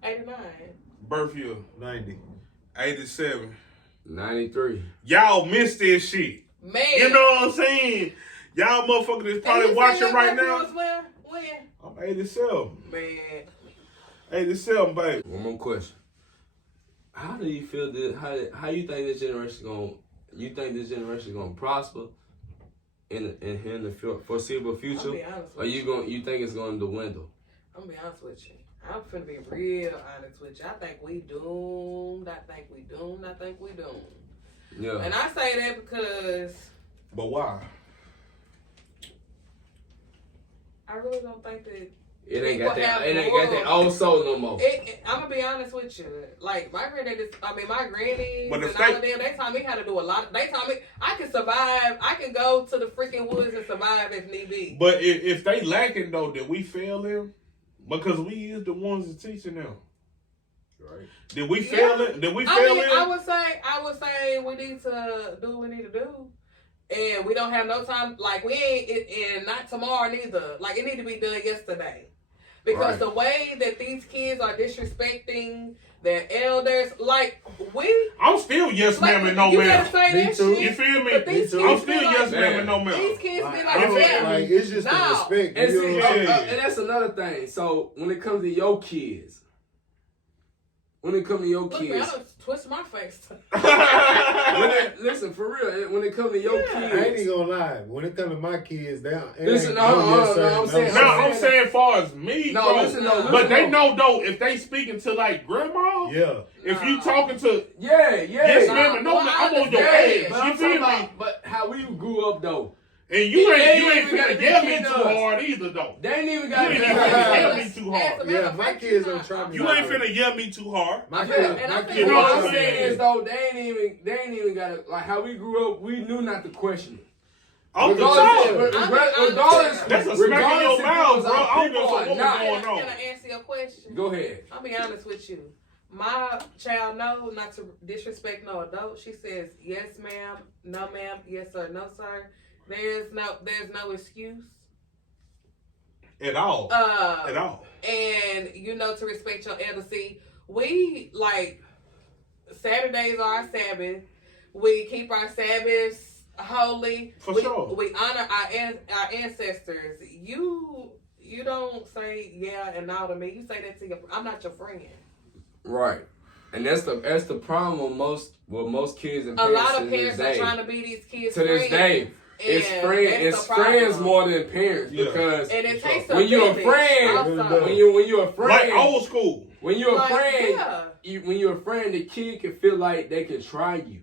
89. Birth year. 90. 87. 93. Y'all miss that shit. Man. You know what I'm saying? Y'all motherfuckers is probably watching right now. When? I'm 87. Man. 87, baby. One more question. How do you feel that? How you think this generation gonna? You think this generation gonna prosper in the foreseeable future? I'll be honest Or with you think it's gonna dwindle? I'm gonna be honest with you. I'm finna be real honest with you. I think we doomed. Yeah. And I say that because But why? I really don't think that It ain't got that old soul no more. I'm gonna be honest with you. Like my grannies, my grannies But and all of them, they taught me how to do a lot. They taught me I can survive. I can go to the freaking woods and survive if need be. But if they lacking though, did we fail them? Because we is the ones that teaching them. Right. Did we fail it? Did we fail them? I would say we need to do what we need to do. And we don't have no time. Like we ain't, and not tomorrow neither. Like it need to be done yesterday. Because the way that these kids are disrespecting their elders, like I'm still yes ma'am and no you ma'am. gotta say Me that too. shit. You feel me? But these I'm kids still be yes like, ma'am and no ma'am. These kids be I like, don't yeah. like it's just the respect. And, You know what I'm saying? and that's another thing. So when it comes to your kids, Look, man, I done twist my face. listen, for real, when it comes to your kids, I ain't even gonna lie. When it comes to my kids, they don't. Listen, I'm saying. No, I'm saying as far as me, No, bro. listen, no, But they know though if they speaking to like grandma. Yeah. If you talking to yeah, yes ma'am and no Well, ma'am, I I'm on your yeah, ass. but You I'm feel talking me? about, but how we grew up though. And you ain't even gotta finna be yell me kin too to us. hard either though. They ain't even You got ain't to even finna yell me too hard. Yeah, my kids don't try me. You ain't finna yell me too hard. My Yeah, kids, and my I kids feel You know What what I'm I'm saying saying? is though, they ain't even got to, like how we grew up. We knew not to question it. I'm the Regardless, top. regardless, That's a smack in regardless your if it mouth, was bro. our I don't people give a or fuck what not. going Can on. I answer your question? Go ahead. I'll be honest with you. My child knows not to disrespect no adult. She says yes, ma'am, no, ma'am, yes sir, no sir. There's no excuse. At all. At all. And to respect your elder. See, we like Saturdays are our Sabbath. We keep our Sabbaths holy. For sure. We honor our ancestors. You don't say yeah and no to me. You say that to I'm not your friend. Right, and that's the problem with most kids and A parents. lot of parents to are this day. trying to be these kids To this day, it's that's the friends problem. more than parents Yeah. because And it takes a when you're a village friend, also. when you're a friend, Like old school. when you're a Like, friend, yeah. when you're a friend, the kid can feel like they can try you.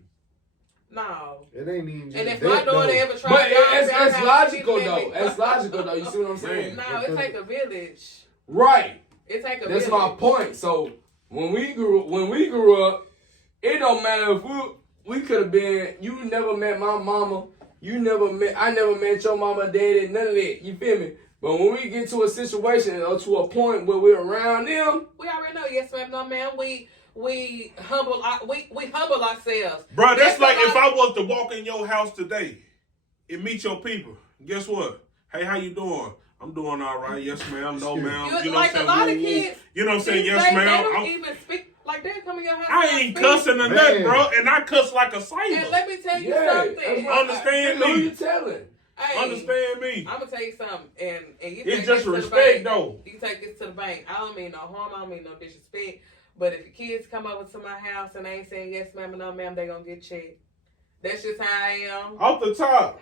No. It ain't even just And if that, my daughter though. ever tried But to it's logical though. It's logical though. You see what I'm saying? No, it take a village. Right. It take a That's village. my point. So when we grew up, it don't matter if we could have been. You never met my mama. I never met your mama, daddy, none of that. You feel me? But when we get to a situation or to a point where we're around them, We already know, yes ma'am, no ma'am. We humble ourselves. Bro, that's like somebody- if I was to walk in your house today and meet your people. Guess what? Hey, how you doing? I'm doing all right. Yes, ma'am. No, ma'am. You know like what a I'm lot of saying? kids. You know what I'm saying? these Yes, days, ma'am. They don't I'm- even speak like they come in your house. I and ain't speak. cussing or Man. nothing, bro. And I cuss like a And sailor. let me tell you yeah, something. that's what Understand who me. you telling? Hey, Understand me? I'm gonna tell you something, and you take It's just this to the respect, bank. though. You take this to the bank. I don't mean no harm. I don't mean no disrespect. But if your kids come over to my house and they ain't saying yes, ma'am, and no, ma'am, they gonna get checked. That's just how I am. Off the top.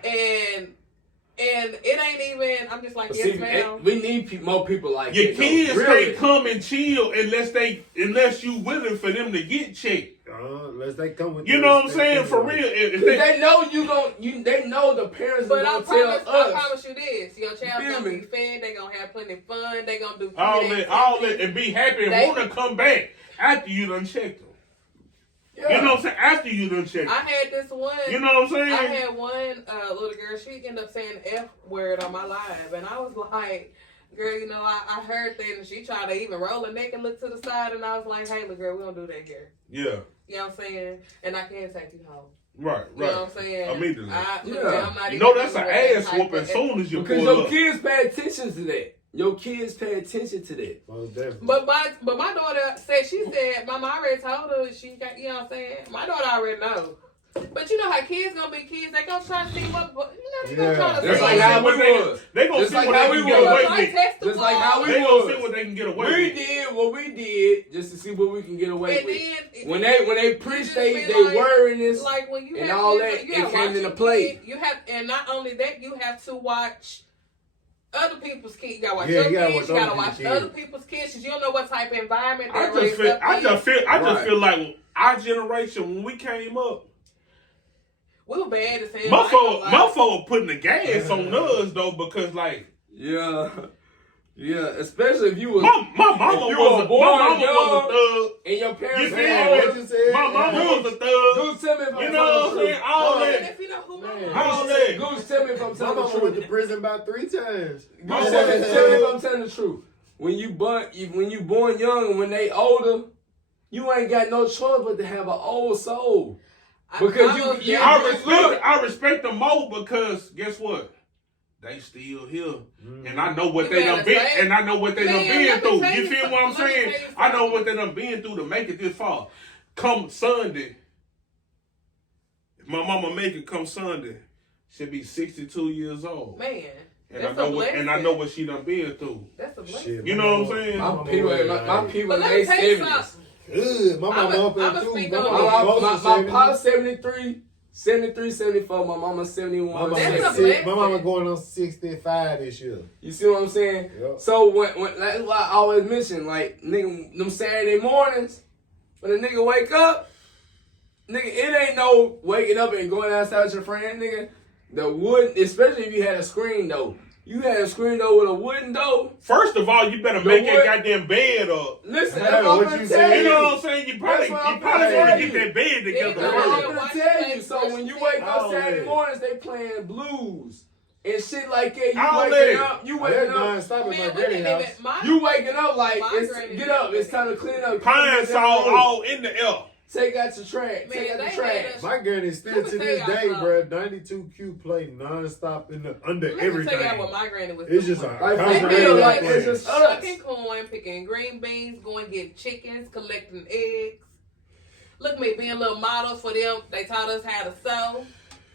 And it ain't even. I'm just like But yes, see, ma'am. we need more people like Your that, though. kids Really. can't come and chill unless you willing for them to get checked. Unless they come with You know what I'm saying? For real. If they, They know they know the parents But are I gonna tell promise us. you this: your child You feel gonna me? be fed. They gonna have plenty of fun. They gonna do all food that, and be happy and They- want to come back after you done checked them. You know what I'm saying? After you done check. I had this one. You know what I'm saying? I had one little girl. She ended up saying the F word on my live, and I was like, "Girl, you know, I heard that," and she tried to even roll her neck and look to the side, and I was like, "Hey, little girl, we don't do that here." Yeah. You know what I'm saying? And I can't take you home. Right. You know what I'm saying? Immediately. I'm not You know even that's an doing that ass type whooping of- as soon as you Because pull your up. kids pay attention to that. Your kids pay attention to that. Most definitely. But my daughter said, Mama, I already told her she got, you know what I'm saying? My daughter already know. But you know how kids gonna be kids, they gonna try to see what, they gonna try to That's see. like how we was. They gonna Just see like what how they we can get away was. with. Just like how we They gonna was. see what they can get away We with. did what we did just to see what we can get away And with. then When they preached they worryiness like when you and have all kids, that, you it gotta came watch into your play. kid. You have, and not only that, you have to watch other people's kids. You gotta watch Yeah, your you gotta kids. watch You gotta other watch people's other people's kids because you don't know what type of environment I they're just raised up in. I just Right. feel like our generation when we came up, We were bad as hell. motherfucker putting the gas on us though because like Yeah, especially if you was my mama if you was were a born was a young thug. and your You parents feel were me? you said? My mama was a thug. Goose, tell me if I'm You know what I'm telling the saying? truth. All And that. if you know who Man. All that. Goose, tell me if I'm My telling the mama went to truth. prison about 3 times. Goose, tell me if I'm telling the truth. When you born young and when they older, you ain't got no choice but to have an old soul. Because I respect them more because guess what? They still here, and I know what they done been, and I know what they done been through. You feel what I'm saying? I know what they done been through to make it this far. Come Sunday, if my mama make it come Sunday, she'll be 62 years old. Man, And that's I know what she done been through. That's a blessing. Shit, You know what I'm saying? my people But in let me their tell you 70s. something. Good. My mama up there I'ma too. speak My on mama that. close to My 70. pop's 73, 74. My mama's 71. My mama, That's a 6 blessing. my mama going on 65 this year. You see what I'm saying? Yep. So when that's why I always mention, like, nigga, them Saturday mornings, when a nigga wake up, nigga, it ain't no waking up and going outside with your friend, nigga. The wood, especially if you had a screen door. You had a screen door with a wooden door. First of all, you better make that goddamn bed up. Listen, Hey, that's what what I'm you gonna say? tell You you. know what I'm saying? You probably That's what I'm want to saying. get that bed together That's what first. I'm gonna tell you. So when you wake up Oh, Saturday man. mornings, they playing blues and shit like that. All You that. waking up. You waking That's up. non-stop at my Man, granny house. You waking up like My it's, granny get up. did It's time to clean up. Pine Clean saw up the room. all in the air. Take out your trash. Man, Take out the they trash. made us- My granny still Let me to tell this y'all day, something. bro. 92Q play non-stop under Let me everything. tell y'all what my granny was It's doing. just a Like, They for feel real, like like play. it's just us. Shucking corn, picking green beans, going get chickens, collecting eggs. Look at me being little models for them. They taught us how to sew.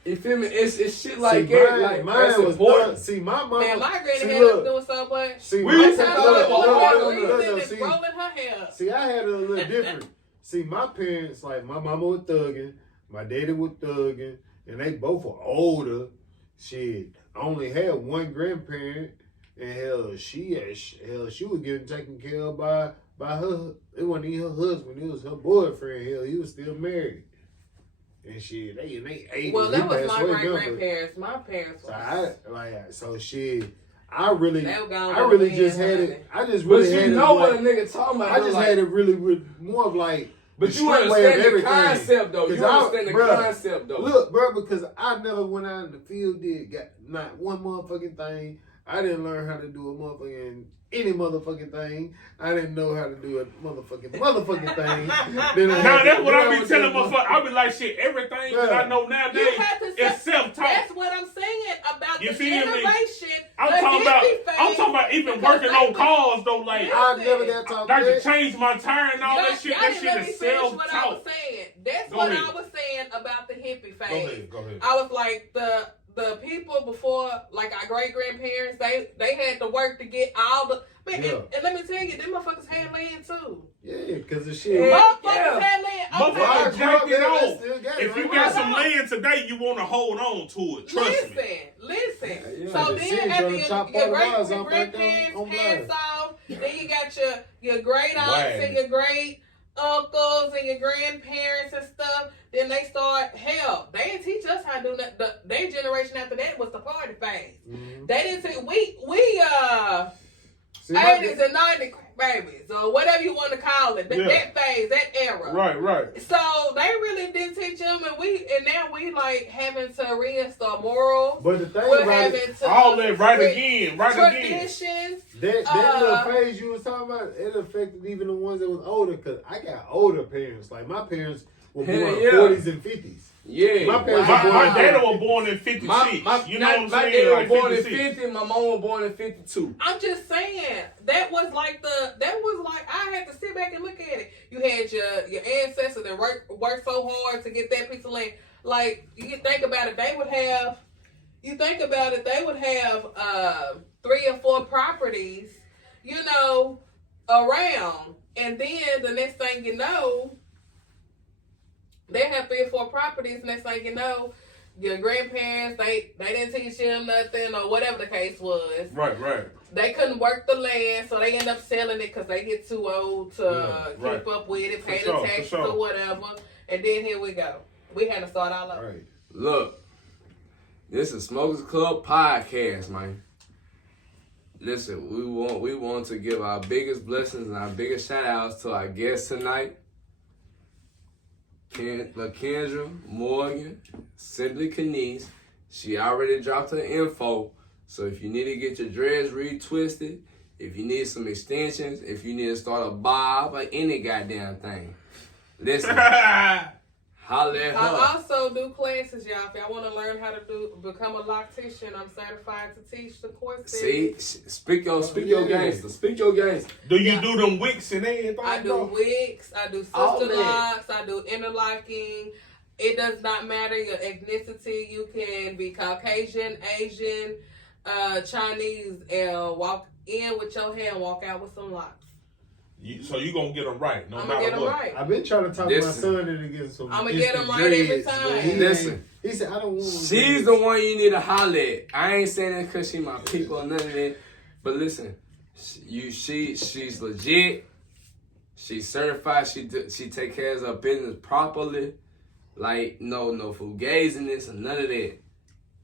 You feel me? It's shit like see, that. Like mine that's was important. See, my mama. Man, my granny see, had look, us doing so much. See, We my used to look, throw look, it look, on look, Reason look, is see, rolling her hair. See, I had it a little different. See, my parents, like my mama was thugging, my daddy was thugging, and they both were older. Shit, I only had one grandparent, and hell, she was getting taken care of by her. It wasn't even her husband; it was her boyfriend. Hell, he was still married. And shit, they ate. Well, and that he was passed my away, great remember? grandparents. My parents was. So shit, I really They were gone I really with just the had wind, it. I just But really you had know it. what a Like, nigga talking about. I just like, had it really with more of like. But the you street way of understand the everything. concept though. You 'Cause understand the bruh, concept though. Look, bro, because I never went out in the field, got not one motherfucking thing. I didn't learn how to do a motherfucking any motherfucking thing. I didn't know how to do a motherfucking thing. Now that's what I be telling motherfuckers. I be like, shit, everything that I know You nowadays have to is self-taught. That's what I'm saying about You the feel me? generation. I'm the talking hippie about phase, even because working they on went- cars though. Like I never got taught I can that. change my tire and all that shit. Y'all That didn't let shit me is finish what I was self-taught. saying. That's Go what ahead. I was saying about the hippie Go phase. ahead, go ahead. I was like the people before, like our great grandparents, they had to work to get all the. Man, Yeah. and let me tell you, them motherfuckers had land too. Yeah, because the shit. Yeah. Motherfuckers had land. Motherfuckers Okay. jacked it off. Still got it, If you right? got some land today, you want to hold on to it. Trust me. Listen. Yeah. So The then city after trying to chop your part of ours great off right there grandparents on pass live. off, then you got your great aunts Right. and your great uncles and your grandparents and stuff. Then they start, hell, they didn't teach us how to do that. Their generation after that was the party phase. Mhm. They didn't say, 80s and 90s babies, or whatever you want to call it. That phase, that era. Right. So they really didn't teach them, and now we like having to reinstall morals. But the thing we're about having it, to all that again. traditions. That little phase you was talking about, it affected even the ones that was older. Cause I got older parents. Like my parents were born in the 40s and 50s. Yeah. My parents My dad was born in 56. You know what I'm saying? My dad was born 56. in 50, my mom was born in 52. I'm just saying that was like I had to sit back and look at it. You had your ancestors that worked so hard to get that piece of land. Like you think about it, they would have 3 or 4 properties, around, and then the next thing you know, they have 3 or 4 properties. Next thing you know, your grandparents they didn't teach them nothing or whatever the case was. Right. They couldn't work the land, so they end up selling it because they get too old to keep up with it, pay the taxes or whatever. And then here we go. We had to start all over. Right. Look, this is Smokers Club podcast, man. Listen, we want to give our biggest blessings and our biggest shout outs to our guests tonight. LaKendra Morgan, Simply Canise. She already dropped her info. So if you need to get your dreads retwisted, if you need some extensions, if you need to start a bob or any goddamn thing, listen. Holla at her. I also do classes, y'all. If y'all want to learn how to become a loctician, I'm certified to teach the courses. See, speak your gangster. Speak your gangster. Do you do them wicks and everything? I do wigs. I do sister locks. I do interlocking. It does not matter your ethnicity. You can be Caucasian, Asian, Chinese, and walk in with your hair and walk out with some locks. So you gonna get them right, no I'm matter gonna get them what. right. I've been trying to talk my son into getting some. I'm gonna get him right every time. Listen. He said, I don't want them. She's the one you need to holler at. I ain't saying that because she my people or none of that. But listen, she's legit. She's certified. She take care of her business properly. Like, no fugaziness or none of that.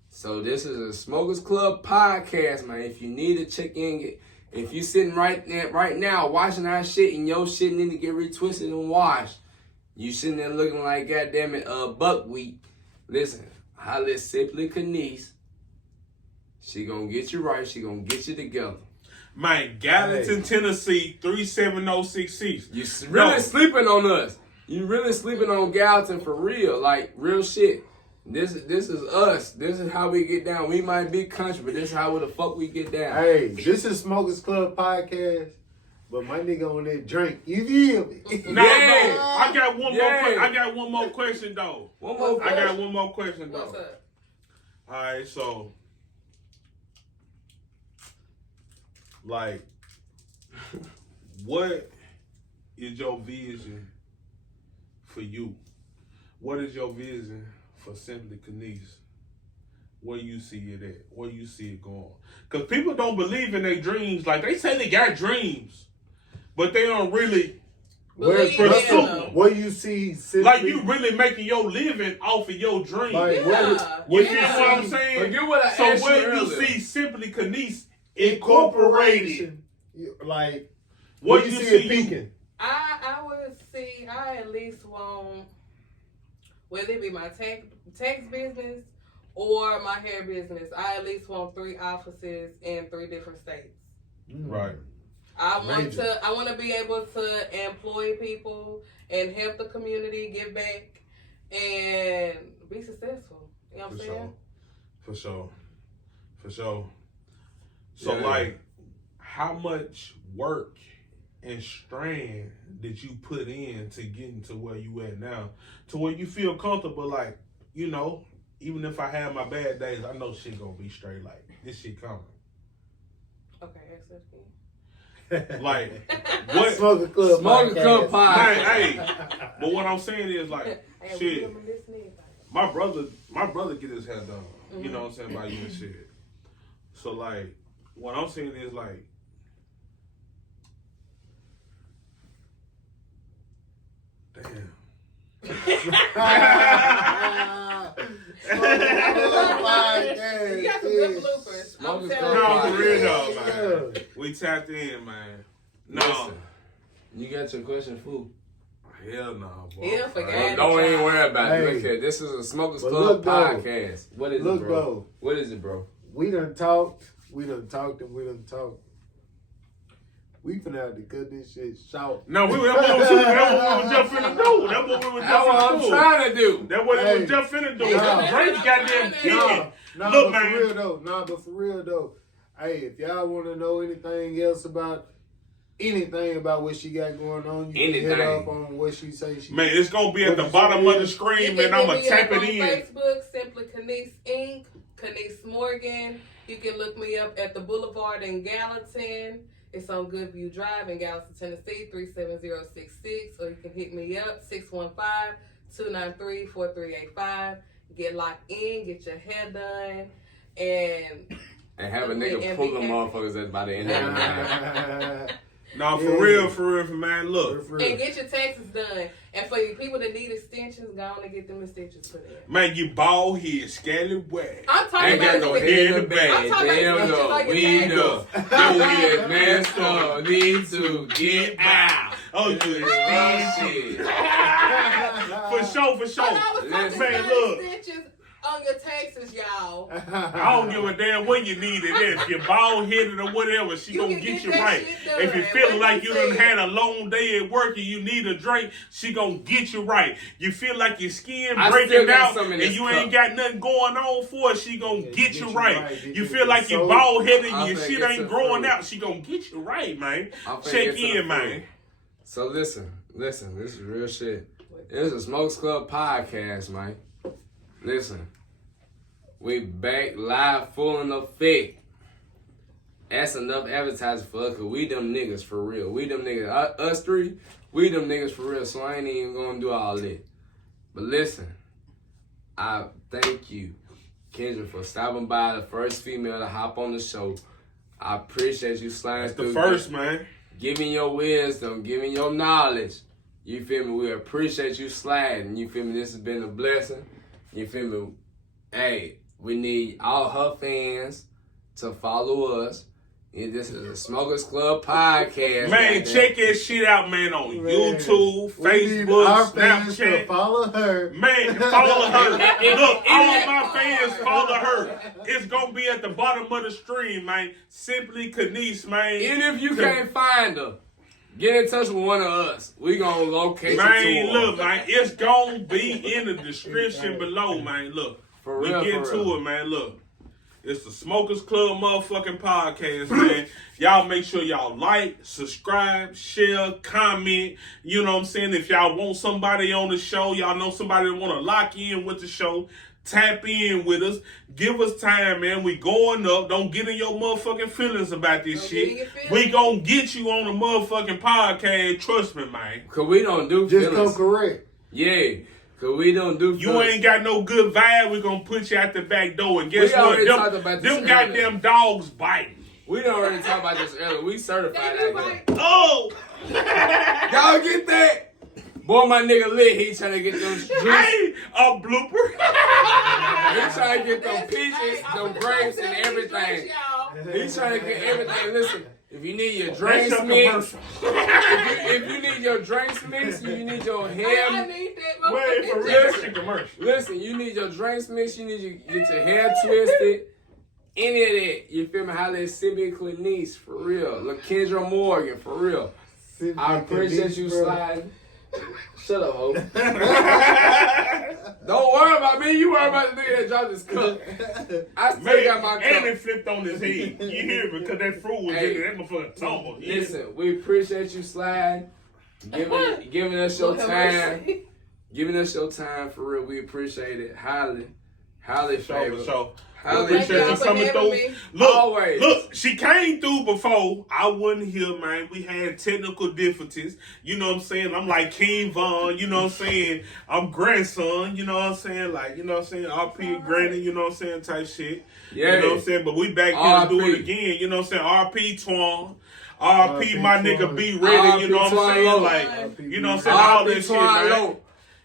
So this is a Smokers Club podcast, man. If you need to check in, if you sitting right now watching our shit and your shit need to get retwisted and washed, you sitting there looking like goddamn it buckwheat. Listen, holla at Simply Canise. She gonna get you right. She gonna get you together. Man, Gallatin, Tennessee, 37066. You really sleeping on us. You really sleeping on Gallatin for real, like real shit. This is us. This is how we get down. We might be country, but this is how the fuck we get down. Hey, this is Smokers Club podcast, but my nigga on that drink. You feel me? No, I got one more. I got one more question though. I got one more question though. What's up? All right, so like, what is your vision for you? What is your vision for Simply Canise? Where you see it at? Where you see it going? Because people don't believe in their dreams. Like, they say they got dreams, but they don't really pursue them. What you see? Simply, like, you really making your living off of your dream. Like, You get what I'm saying? But get what I So asked where you earlier. see Simply Canise Incorporated? Like, What you you see see it peaking? I would see. I at least want, whether it be my tax business or my hair business, I at least want 3 offices in 3 different states. Right. I want to be able to employ people and help the community, give back, and be successful. You know what I'm saying? For sure. So, like, how much work and strain did you put in to getting to where you at now? To where you feel comfortable, like, even if I have my bad days, I know shit gonna be straight. Like, this shit coming. Okay, ask that again. Like, what? Smoker Club podcast. Hey, but what I'm saying is, like, Hey, shit. we listening. My brother get his hair done. You know what I'm saying, by you and shit. So, like, what I'm saying is, like, damn. You got some good bloopers. I'm telling No, you. for real though, man. We tapped in, man. No. Listen, you got your question, fool? Hell no, boy. He'll forget. Don't even worry about it. Hey. Look here, this is a Smokers But Club look, though. podcast. What is Look, it, bro? bro. What is it, bro? We done talked, and we done talked. We finna have to cut this shit short. No, that's what we was just finna do. That's what we was just That's what finna I'm do. trying to do. That's what Hey. it was just finna do. Nah. Drake's goddamn kicking. Nah, Look, but man. for real though. Hey, if y'all want to know anything else about what she got going on, you can hit Anything. up on what she say. She Man, it's gonna be at the bottom of the screen, man. I'ma tap it in. Facebook, simply Canise Inc., Canise Morgan. You can look me up at the Boulevard in Gallatin. It's on Goodview Drive in Gallatin, Tennessee, 37066. Or you can hit me up, 615-293-4385. Get locked in, get your hair done, and have a nigga pull them motherfuckers at by the end of the night. No, for real, man. Look. and get your taxes done. And for you people that need extensions, go on and get them extensions put in. Man, you bald head, scallywag. I'm talking Ain't got about no the head in the I'm bag. talking about Damn the no, like we your know. taxes. Your head messed up. Need to get out. Oh, you Shit. For sure. Oh, I was talking Listen, man, about look. extensions on your taxes, y'all. I don't give a damn when you need it. If you're bald headed or whatever, she You gonna can get get you that right. shit done. If you feeling What like you you done said. had a long day at work and you need a drink, she gonna get you right. You feel like your skin I breaking still got out some in and this you cup. ain't got nothing going on for it, she gonna get you right. Get You you feel like you so- bald headed I and your think shit it's ain't a growing fruit. out, she gonna get you right, man. I'm finna Check get to the in, man. fruit. So listen, this is real shit. This is a Smokes Club podcast, man. Listen, we back live full in effect. That's enough advertising for us, cause we them niggas for real. We them niggas, us three, we them niggas for real. So I ain't even gonna do all that. But listen, I thank you, Kendra, for stopping by, the first female to hop on the show. I appreciate you sliding That's the through. first, man. Giving your wisdom, giving your knowledge. You feel me? We appreciate you sliding. You feel me? This has been a blessing. You feel me? Hey, we need all her fans to follow us. And this is a Smokers Club podcast. Man, goddamn. check that shit out, man, on Man, YouTube, we need Facebook, our fans to Snapchat. follow her. Man, follow her. Look, all my fans follow her. It's gonna be at the bottom of the stream, man. Simply Canise, man. Even if you can't find her, get in touch with one of us. We gonna locate Man, you to her. look, man, it's gonna be in the description below, man. Look, For we real, get for to real. it, man. Look, it's the Smokers Club motherfucking podcast, man. Y'all make sure y'all like, subscribe, share, comment. You know what I'm saying? If y'all want somebody on the show, y'all know somebody that want to lock in with the show, tap in with us. Give us time, man. We going up. Don't get in your motherfucking feelings about this Don't get in shit. your feelings. We gonna get you on the motherfucking podcast. Trust me, man. Cause we don't do Just feelings. come correct. Yeah, cause we don't do You feelings. ain't got no good vibe, we gonna put you out the back door. And guess We what? already talked about this Them earlier. goddamn dogs biting. We done already talked about this earlier. We certified They out do here. right. Oh! Y'all get that? Boy, my nigga lit. He trying to get them juice. Hey, a blooper. He trying to get them Hey, peaches, I'm them gonna grapes, tell and you these everything. drinks, y'all. He trying to get everything. Listen, if you need your That's drinks your mixed, commercial. if you need your drinks mixed, you need your I hair. need that. Wait, for real, motherfucking that's your commercial. Listen, you need your drinks mixed. You need to get your hair twisted. Any of that, you feel me? Holla at Sibby Canise, for real. LaKendra Morgan, for real. I appreciate you sliding. Shut up, ho. Don't worry about me. You worry about the nigga that dropped his cup. I still Man, got my and it cup. flipped on his head. You hear me? Because that fruit was Hey, in there. That motherfucker tumbled. You hear me? Listen, we appreciate you sliding, giving us your Lord have time, mercy. giving us your time, for real. We appreciate it. Highly For favor. sure. Highly Appreciate favor. you coming Thank through. y'all for having me. Look, Always. look, she came through before. I wasn't here, man. We had technical difficulties. You know what I'm saying? I'm like King Von, you know what I'm saying? I'm grandson, you know what I'm saying? Like, you know what I'm saying? RP Granny, you know what I'm saying? Type shit. Yeah. You know what I'm saying? But we back here to do RP. it again. You know what I'm saying? RP Twan. RP my RP nigga Twan. B ready, you know what I'm RP saying? Twan Like, Low. you know what I'm saying? All RP this shit, Twan man. Low.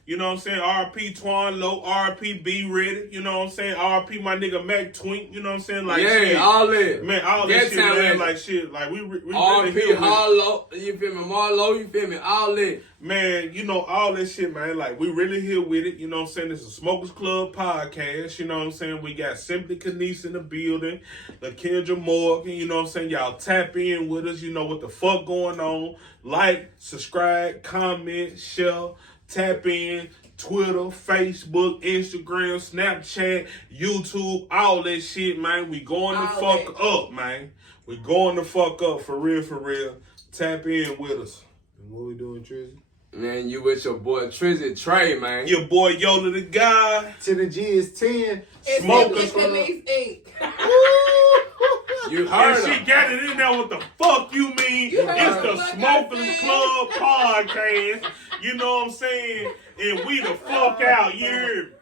You know what I'm saying? RP Twan Low, RP B Ready. You know what I'm saying? RP my nigga Mac Twink. You know what I'm saying? Like, yeah, shit. all that. Man, all that shit, man. Like, shit. Like, we really RP here with- Harlow, you feel me? Marlow, you feel me? All that. Man, you know, all that shit, man. Like, we really here with it. You know what I'm saying? This is a Smokers Club podcast. You know what I'm saying? We got Simply Canise in the building. LaKendra Morgan. You know what I'm saying? Y'all tap in with us. You know what the fuck going on. Like, subscribe, comment, share, tap in. Twitter, Facebook, Instagram, Snapchat, YouTube, all that shit, man. We going the fuck up, man. We going the fuck up, for real, for real. Tap in with us. And what we doing, Trizzy? Man, you with your boy Trizzy Trey, man. Your boy Yola the guy. To the G is 10. It's Smokers Canise Inc. You And heard she her. got it in there. What the fuck you mean? You heard It's her. the Like I Smokers said. Club podcast. You know what I'm saying? And we the fuck out. You heard me?